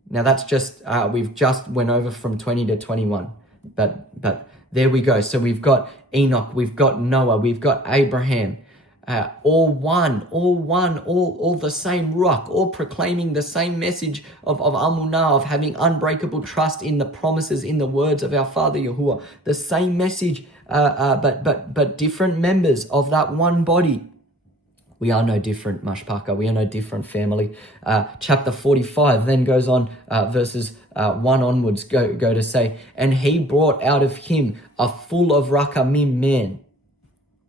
Now that's just, we've just went over from 20 to 21. But there we go. So we've got Enoch, we've got Noah, we've got Abraham. all one, all the same Ruach, all proclaiming the same message of Amunah, of having unbreakable trust in the promises, in the words of our Father Yahuwah. The same message, but different members of that one body. We are no different, Mashpaka. We are no different, family. Chapter 45 then goes on, verses 1 onwards, go to say, and he brought out of him a full of rakamim man.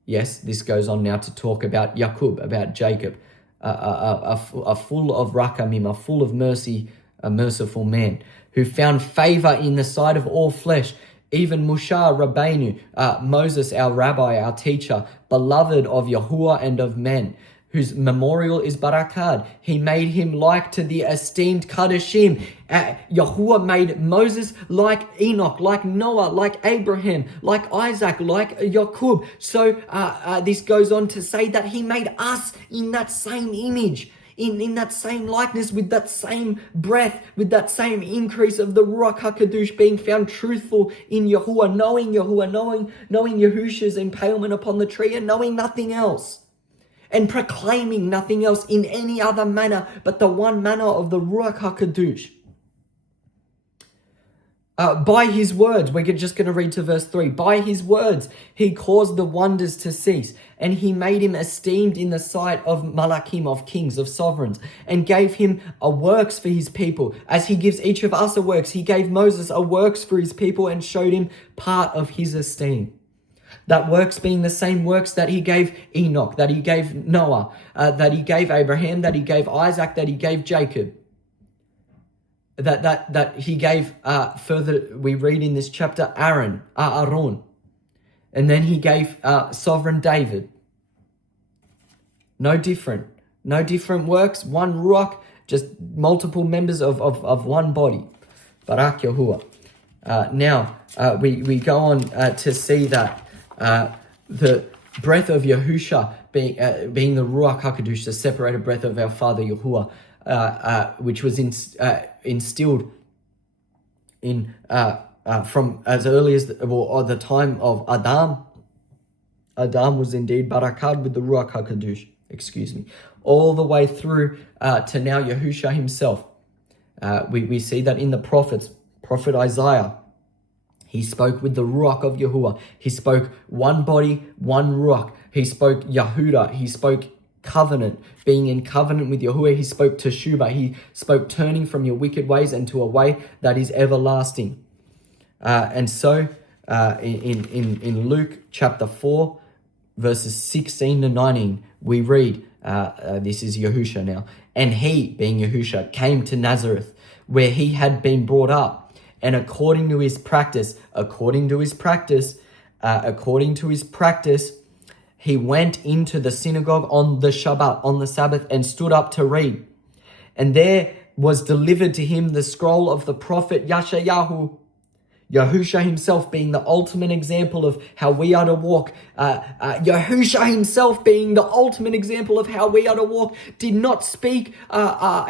Yes, this goes on now to talk about Yaqub, about Jacob, a full of rakamim, a full of mercy, a merciful man, who found favor in the sight of all flesh, even Moshe Rabbeinu, Moses, our rabbi, our teacher, beloved of Yahuwah and of men, whose memorial is Barakad. He made him like to the esteemed Kadashim. Yahuwah made Moses like Enoch, like Noah, like Abraham, like Isaac, like Yaqub. So this goes on to say that he made us in that same image, in that same likeness, with that same breath, with that same increase of the Ruach HaKadosh, being found truthful in Yahuwah, knowing Yahusha's impalement upon the tree and knowing nothing else, and proclaiming nothing else in any other manner but the one manner of the Ruach HaKadosh. By his words, we're just going to read to verse 3. By his words, he caused the wonders to cease, and he made him esteemed in the sight of malakim, of kings, of sovereigns, and gave him a works for his people. As he gives each of us a works, he gave Moses a works for his people and showed him part of his esteem. That works being the same works that he gave Enoch, that he gave Noah, that he gave Abraham, that he gave Isaac, that he gave Jacob. That he gave further, we read in this chapter, Aaron, and then he gave sovereign David. No different works, one Ruach, just multiple members of one body. Barak Yahuwah. Now we go on to see that the breath of Yahusha being the Ruach HaKadosh, the separated breath of our Father Yahuwah, which was instilled in from as early as the time of Adam. Adam was indeed Barakad with the Ruach HaKadosh, all the way through to now Yahusha himself. We see that in the prophets. Prophet Isaiah, he spoke with the Ruach of Yahuwah. He spoke one body, one Ruach. He spoke Yahudah. He spoke covenant, being in covenant with Yahuwah. He spoke teshubah. He spoke turning from your wicked ways and to a way that is everlasting. And so in Luke chapter 4, verses 16 to 19, we read, this is Yahusha now, and he, being Yahusha, came to Nazareth, where he had been brought up, and according to his practice, he went into the synagogue on the Shabbat, on the Sabbath, and stood up to read. And there was delivered to him the scroll of the prophet Yasha'Yahu. Yahusha himself being the ultimate example of how we are to walk. Yahusha himself being the ultimate example of how we are to walk, did not speak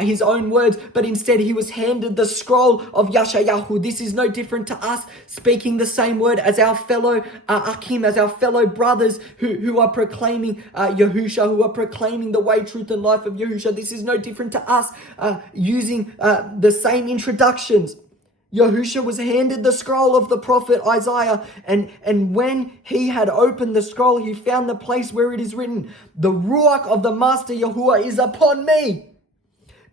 his own words, but instead he was handed the scroll of Yasha'Yahu. This is no different to us speaking the same word as our fellow achym, as our fellow brothers who are proclaiming Yahusha, who are proclaiming the way, truth, and life of Yahusha. This is no different to us using the same introductions. Yahusha was handed the scroll of the prophet Isaiah, and when he had opened the scroll, he found the place where it is written, the Ruach of the Master Yahuwah is upon me,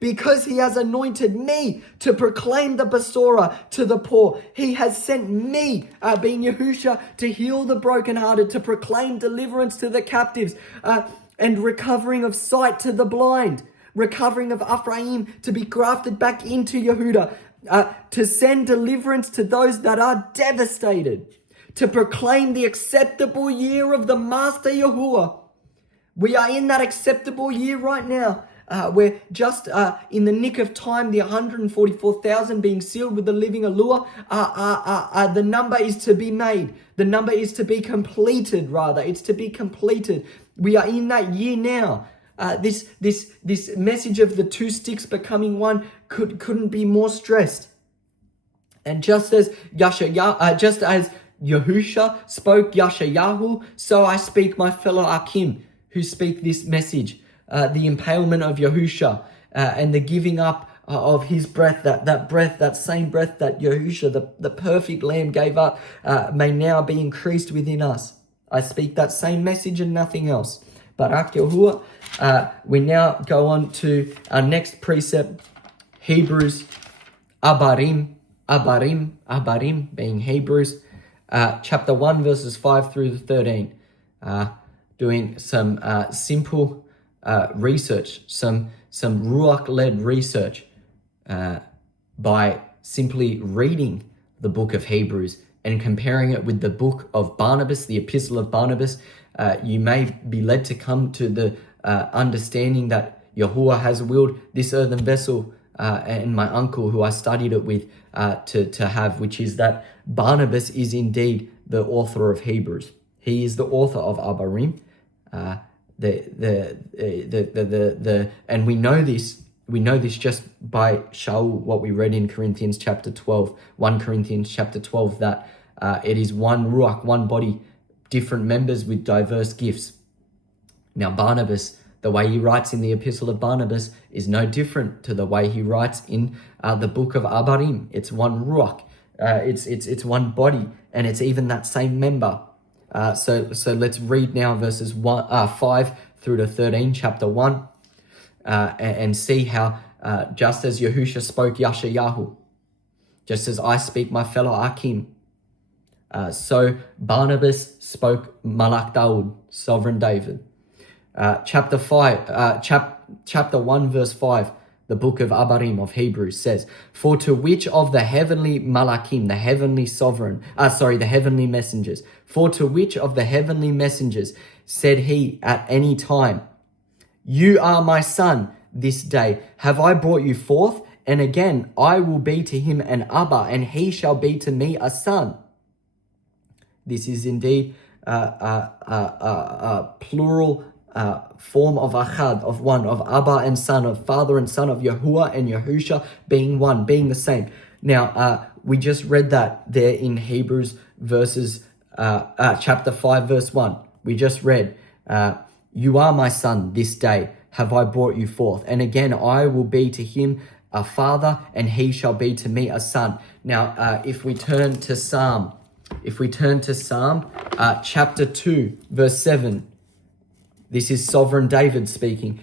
because he has anointed me to proclaim the Besorah to the poor. He has sent me, being Yahusha, to heal the brokenhearted, to proclaim deliverance to the captives, and recovering of sight to the blind, recovering of Ephraim to be grafted back into Yahudah, to send deliverance to those that are devastated, to proclaim the acceptable year of the Master Yahuwah. We are in that acceptable year right now. We're just in the nick of time, the 144,000 being sealed with the living Allure. The number is to be made. The number is to be completed, rather. It's to be completed. We are in that year now. This message of the two sticks becoming one couldn't be more stressed. And just as Yahusha spoke Yasha'Yahu, so I speak my fellow achym. who speak this message, the impalement of Yahusha and the giving up of his breath, that same breath that Yahusha, the perfect Lamb, gave up, may now be increased within us. I speak that same message and nothing else. Barak Yahuwah. We now go on to our next precept, Hebrews, Abarim, being Hebrews, chapter 1, verses 5 through 13. Doing some simple research, some Ruach-led research by simply reading the book of Hebrews and comparing it with the book of Barnabas, the epistle of Barnabas. You may be led to come to the understanding that Yahuwah has willed this earthen vessel and my uncle, who I studied it with, to have, which is that Barnabas is indeed the author of Hebrews. He is the author of Abarim. And we know this just by Shaul, what we read in Corinthians chapter 12, 1 Corinthians chapter 12, that it is one Ruach, one body, different members with diverse gifts. Now Barnabas, the way he writes in the epistle of Barnabas is no different to the way he writes in the book of Abarim. It's one Ruach, it's one body, and it's even that same member. So let's read now verses 5 through to 13, chapter 1, and see how just as Yahusha spoke Yasha'Yahu, just as I speak my fellow achym, so Barnabas spoke malak Daud, sovereign David. Chapter 1, verse 5, the book of Abarim of Hebrews says, "For to which of the heavenly malakim, the heavenly the heavenly messengers, for to which of the heavenly messengers said he at any time, 'You are my son, this day have I brought you forth, and again I will be to him an Abba, and he shall be to me a son.'" This is indeed a plural form of Achad, of one, of Abba and Son, of Father and Son, of Yahuwah and Yahusha being one, being the same. Now, we just read that there in Hebrews chapter 5, verse 1. We just read, "You are my son, this day have I brought you forth. And again, I will be to him a father, and he shall be to me a son." Now, if we turn to Psalm chapter 2, verse 7, this is sovereign David speaking.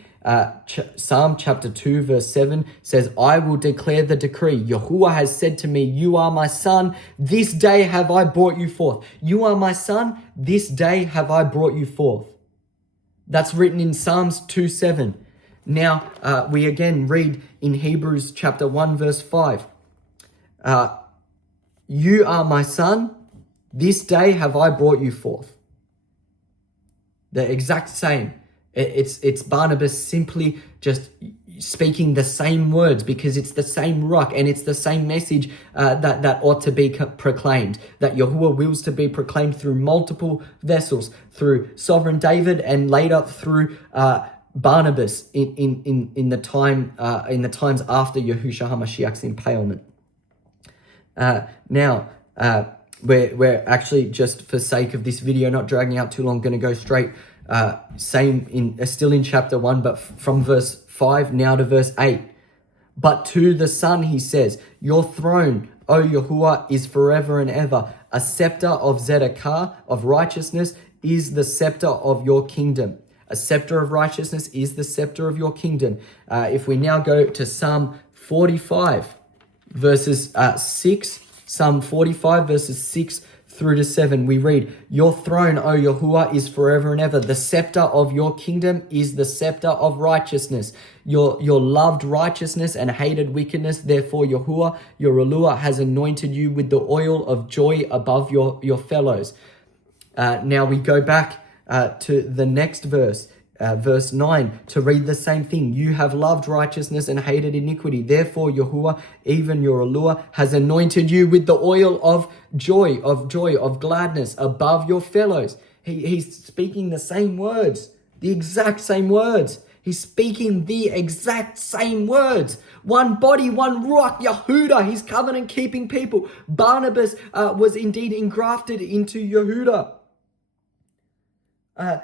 Psalm chapter 2, verse 7 says, "I will declare the decree. Yahuwah has said to me, 'You are my son. This day have I brought you forth.'" You are my son. This day have I brought you forth. That's written in Psalms 2:7. Now, we again read in Hebrews chapter 1, verse 5. "You are my son. This day have I brought you forth." The exact same. It's Barnabas simply just speaking the same words, because it's the same Ruach and it's the same message that ought to be proclaimed, that Yahuwah wills to be proclaimed through multiple vessels, through sovereign David and later through Barnabas in the times after Yahushua HaMashiach's impalement. Now, we're actually, just for sake of this video not dragging out too long, going to go straight still in chapter 1, but from verse 5 now to verse 8. "But to the Son he says, 'Your throne, O Yahuwah, is forever and ever. A scepter of tzedakah, of righteousness, is the scepter of your kingdom.'" A scepter of righteousness is the scepter of your kingdom. If we now go to Psalm 45, verses 6, Psalm 45, verses 6 through to 7, we read, "Your throne, O Yahuwah, is forever and ever. The scepter of your kingdom is the scepter of righteousness. Your loved righteousness and hated wickedness. Therefore, Yahuwah, your Ruach, has anointed you with the oil of joy above your fellows." Now we go back to the next verse. Verse 9, to read the same thing. "You have loved righteousness and hated iniquity. Therefore, Yahuwah, even your Ruach, has anointed you with the oil of joy, of gladness above your fellows." He's speaking the same words, the exact same words. He's speaking the exact same words. One body, one Ruach, Yahudah, his covenant-keeping people. Barnabas was indeed engrafted into Yahudah.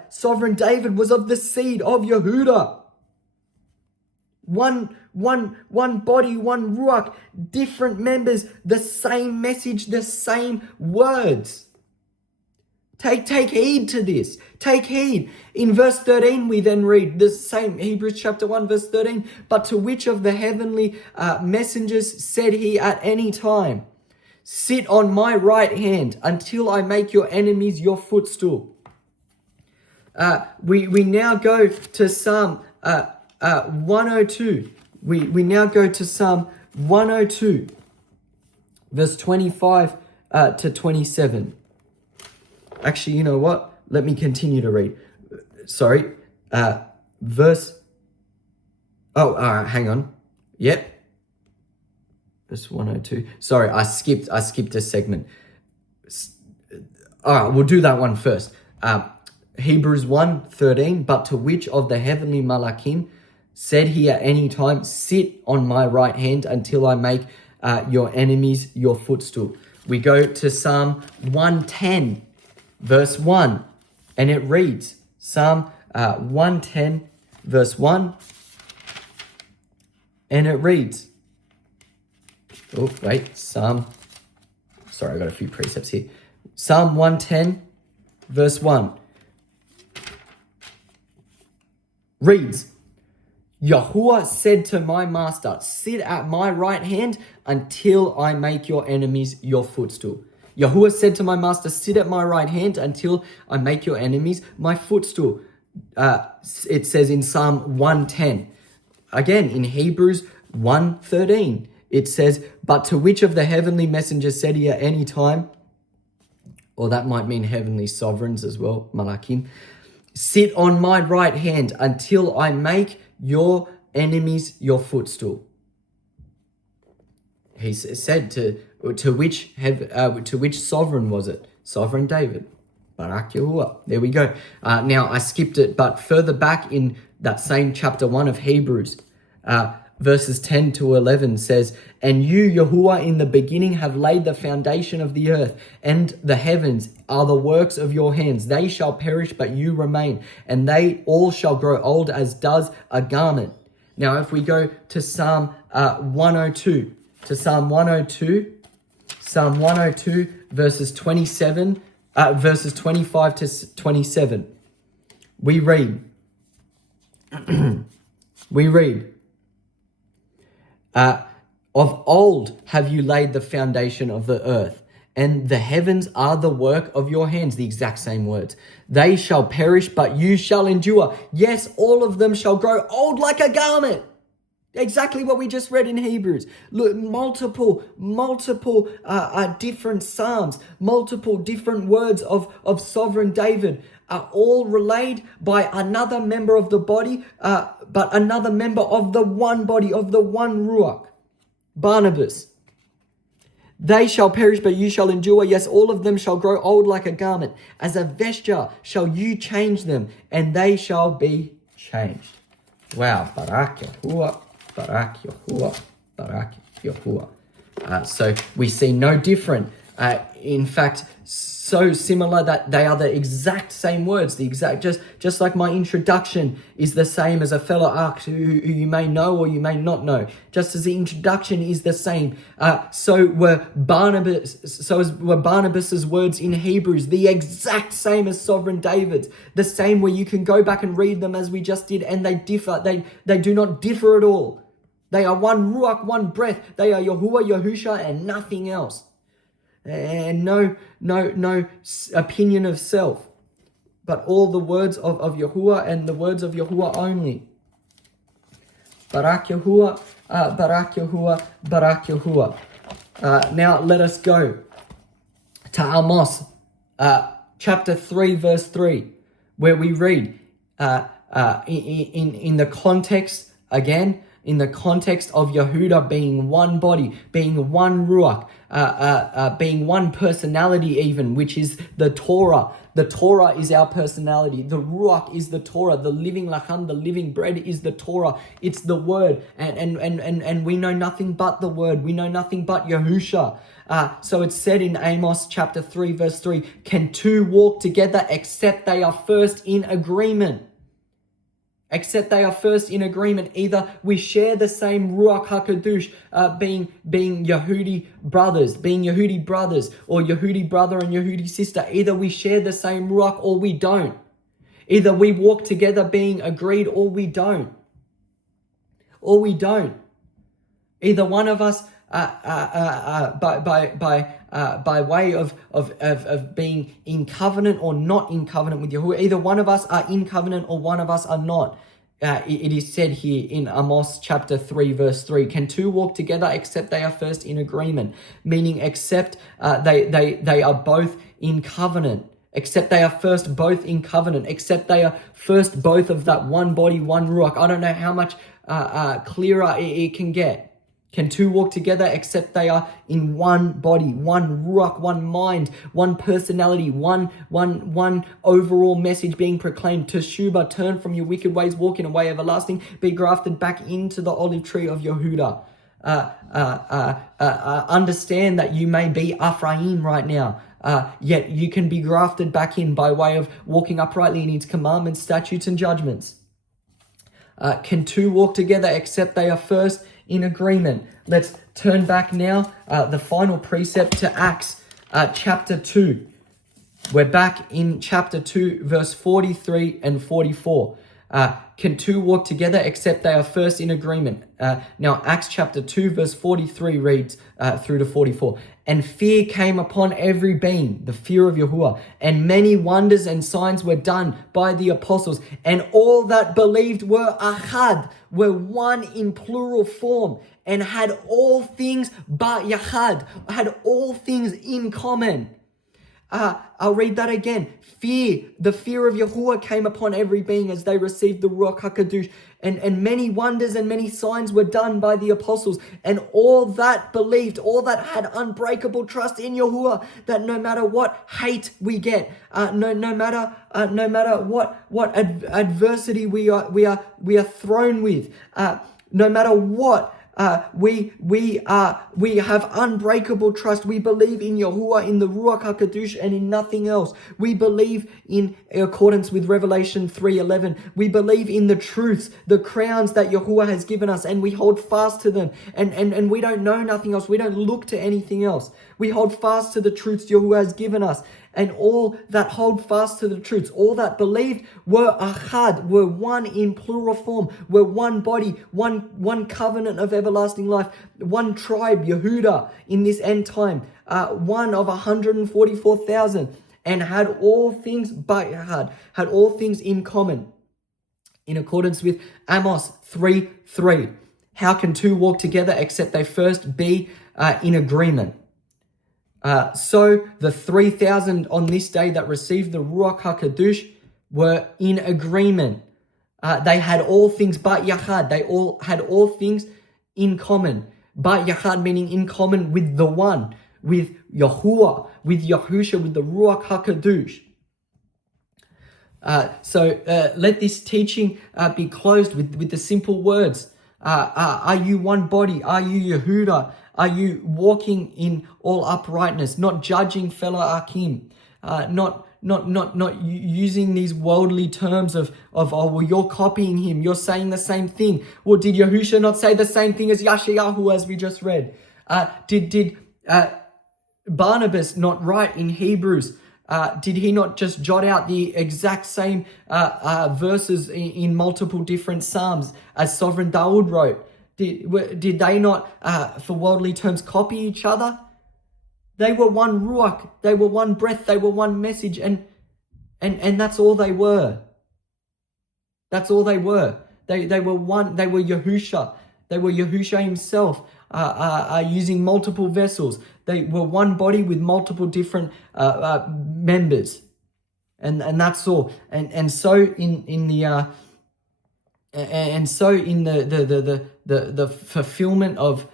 Sovereign David was of the seed of Yahudah. One body, one Ruach, different members, the same message, the same words. Take heed to this. Take heed. In verse 13, we then read the same, Hebrews chapter 1, verse 13. But to which of the heavenly messengers said he at any time, sit on my right hand until I make your enemies your footstool? We now go to Psalm 102. We now go to Psalm 102, verse 25 to 27. Actually, you know what? Let me continue to read. Sorry. Hang on. Yep. Verse 102. Sorry, I skipped a segment. All right, we'll do that one first. Hebrews 1:13. But to which of the heavenly malakim said he at any time, sit on my right hand until I make your enemies your footstool? We go to Psalm 110. Verse 1, and it reads, Psalm 110, verse 1, and it reads, sorry, I got a few precepts here. Psalm 110, verse 1, reads, Yahuwah said to my master, sit at my right hand until I make your enemies your footstool. Yahuwah said to my master, sit at my right hand until I make your enemies my footstool. It says in Psalm 110. Again, in Hebrews 1:13, it says, but to which of the heavenly messengers said he at any time, or that might mean heavenly sovereigns as well, malakim, sit on my right hand until I make your enemies your footstool. He said to which sovereign was it? Sovereign David. Barak Yahudah. There we go. Now I skipped it, but further back in that same chapter 1 of Hebrews, verses 10 to 11 says, and you, Yahuwah, in the beginning have laid the foundation of the earth, and the heavens are the works of your hands. They shall perish, but you remain, and they all shall grow old as does a garment. Now if we go to Psalm 102, Psalm 102, verses 25 to 27, we read, of old have you laid the foundation of the earth, and the heavens are the work of your hands. The exact same words. They shall perish, but you shall endure. Yes, all of them shall grow old like a garment. Exactly what we just read in Hebrews. Look, multiple different psalms, multiple different words of sovereign David are all relayed by another member of the body, but another member of the one body, of the one Ruach, Barnabas. They shall perish, but you shall endure. Yes, all of them shall grow old like a garment. As a vesture shall you change them, and they shall be changed. Wow, Barak Yahudah. Barak Yahudah, Barak Yahudah. So we see no different. In fact, so similar that they are the exact same words. Just like my introduction is the same as a fellow arch who you may know or you may not know. Just as the introduction is the same, so were Barnabas's words in Hebrews the exact same as sovereign David's. The same where you can go back and read them as we just did, and they differ. They do not differ at all. They are one Ruach, one breath. They are Yahuwah, Yahusha, and nothing else. And no opinion of self, but all the words of Yahuwah and the words of Yahuwah only. Barak Yahuwah, Barak Yahuwah, Barak Yahuwah. Now let us go to Amos, chapter 3, verse 3, where we read in the context again. In the context of Yahudah being one body, being one Ruach, being one personality even, which is the Torah, The Torah is our personality. The Ruach is the Torah. The living lechem, the living bread is the Torah. It's the word. And we know nothing but the word. We know nothing but Yahusha. So it's said in Amos chapter 3 verse 3, can two walk together except they are first in agreement? Except they are first in agreement. Either we share the same Ruach HaKadosh, being Yehudi brothers, or Yehudi brother and Yehudi sister. Either we share the same Ruach or we don't. Either we walk together being agreed or we don't. Either one of us, by way of being in covenant or not in covenant with Yahuwah. Either one of us are in covenant or one of us are not. It is said here in Amos chapter 3 verse 3, can two walk together except they are first in agreement? Meaning except they are both in covenant. Except they are first both in covenant. Except they are first both of that one body, one Ruach. I don't know how much clearer it can get. Can two walk together except they are in one body, one Ruach, one mind, one personality, one overall message being proclaimed? Teshubah, turn from your wicked ways, walk in a way everlasting, be grafted back into the olive tree of Yahudah. Understand that you may be Ephraim right now, yet you can be grafted back in by way of walking uprightly in His commandments, statutes, and judgments. Can two walk together except they are first in agreement? Let's turn back now, the final precept, to Acts chapter 2. We're back in chapter 2, verse 43 and 44. Can two walk together except they are first in agreement? Now, Acts chapter 2, verse 43 reads through to 44. And fear came upon every being, the fear of Yahuwah, and many wonders and signs were done by the apostles, and all that believed were Achad, were one in plural form, and had all things but Yachad, had all things in common. I'll read that again. The fear of Yahuwah came upon every being as they received the Ruach HaKadosh, and many wonders and many signs were done by the apostles, and all that believed, all that had unbreakable trust in Yahuwah, that no matter what hate we get, no matter what adversity we are thrown with, no matter what. We have unbreakable trust. We believe in Yahuwah, in the Ruach HaKadosh, and in nothing else. We believe in accordance with Revelation 3:11. We believe in the truths, the crowns that Yahuwah has given us, and we hold fast to them. And we don't know nothing else. We don't look to anything else. We hold fast to the truths Yahuwah has given us. And all that hold fast to the truths, all that believed, were Achad, were one in plural form, were one body, one covenant of everlasting life, one tribe, Yahudah, in this end time, one of 144,000, and had all things but Achad, had all things in common, in accordance with Amos 3:3. How can two walk together except they first be in agreement? So the 3,000 on this day that received the Ruach HaKadosh were in agreement. They had all things but Yachad. They all had all things in common. But Yachad meaning in common with the one, with Yahuwah, with Yahusha, with the Ruach HaKadosh. So let this teaching be closed with the simple words. Are you one body? Are you Yahudah? Are you walking in all uprightness, not judging fellow achym, not using these worldly terms of oh, well, you're copying him, you're saying the same thing. Well, did Yahusha not say the same thing as Yasha'Yahu, as we just read? Did Barnabas not write in Hebrews? Did he not just jot out the exact same verses in multiple different psalms as Sovereign Dawood wrote? Did they not, for worldly terms, copy each other? They were one Ruach, they were one breath, they were one message, and that's all they were. That's all they were. They were one. They were Yahusha. They were Yahusha himself, using multiple vessels. They were one body with multiple different members, and that's all. And so in the fulfillment of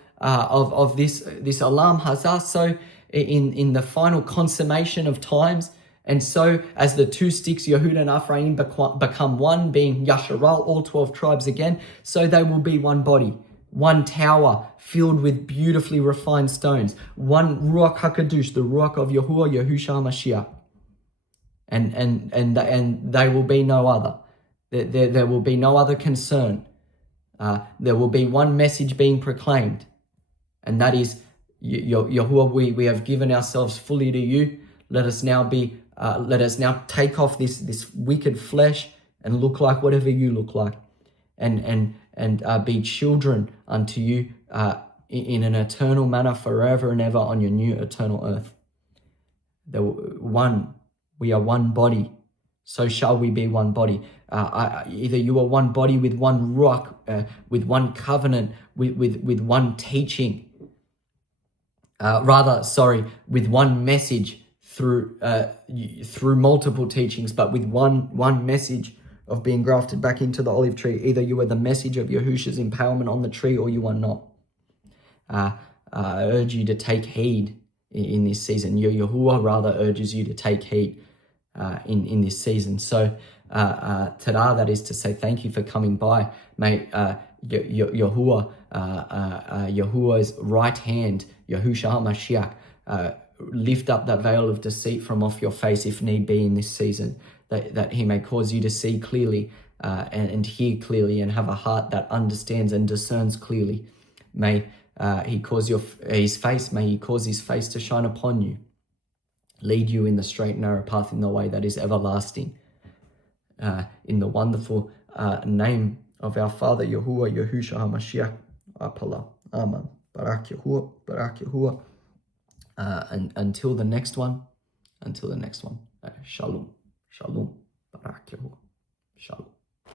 this Olam Hazah, so in the final consummation of times And so as the two sticks, Yahudah and Ephraim, become one, being Yashar'Al, all 12 tribes again, so they will be one body, one tower filled with beautifully refined stones, one Ruach HaKadosh, the Ruach of Yahuwah, Yahushua Mashiach. And they will be no other. There will be no other concern. There will be one message being proclaimed, and that is, Yahuwah, we have given ourselves fully to you. Let us now take off this wicked flesh and look like whatever you look like, and be children unto you in an eternal manner forever and ever on your new eternal earth. We are one body, so shall we be one body. Either you are one body with one ruach, with one covenant, with one teaching, with one message through multiple teachings, but with one message of being grafted back into the olive tree. Either you are the message of Yahushua's empowerment on the tree, or you are not. I urge you to take heed in this season. Yahuwah rather urges you to take heed in this season. So Tada, that is to say, thank you for coming by. May Yahuwah's right hand, Yahushua Mashiach, lift up that veil of deceit from off your face if need be in this season, that he may cause you to see clearly and hear clearly and have a heart that understands and discerns clearly. May he cause his face to shine upon you, lead you in the straight and narrow path, in the way that is everlasting. In the wonderful name of our Father Yahuwah, Yahushua HaMashiach, Apala, Amen. Barak Yahuwah, Barak Yahuwah. And until the next one, Shalom, Shalom.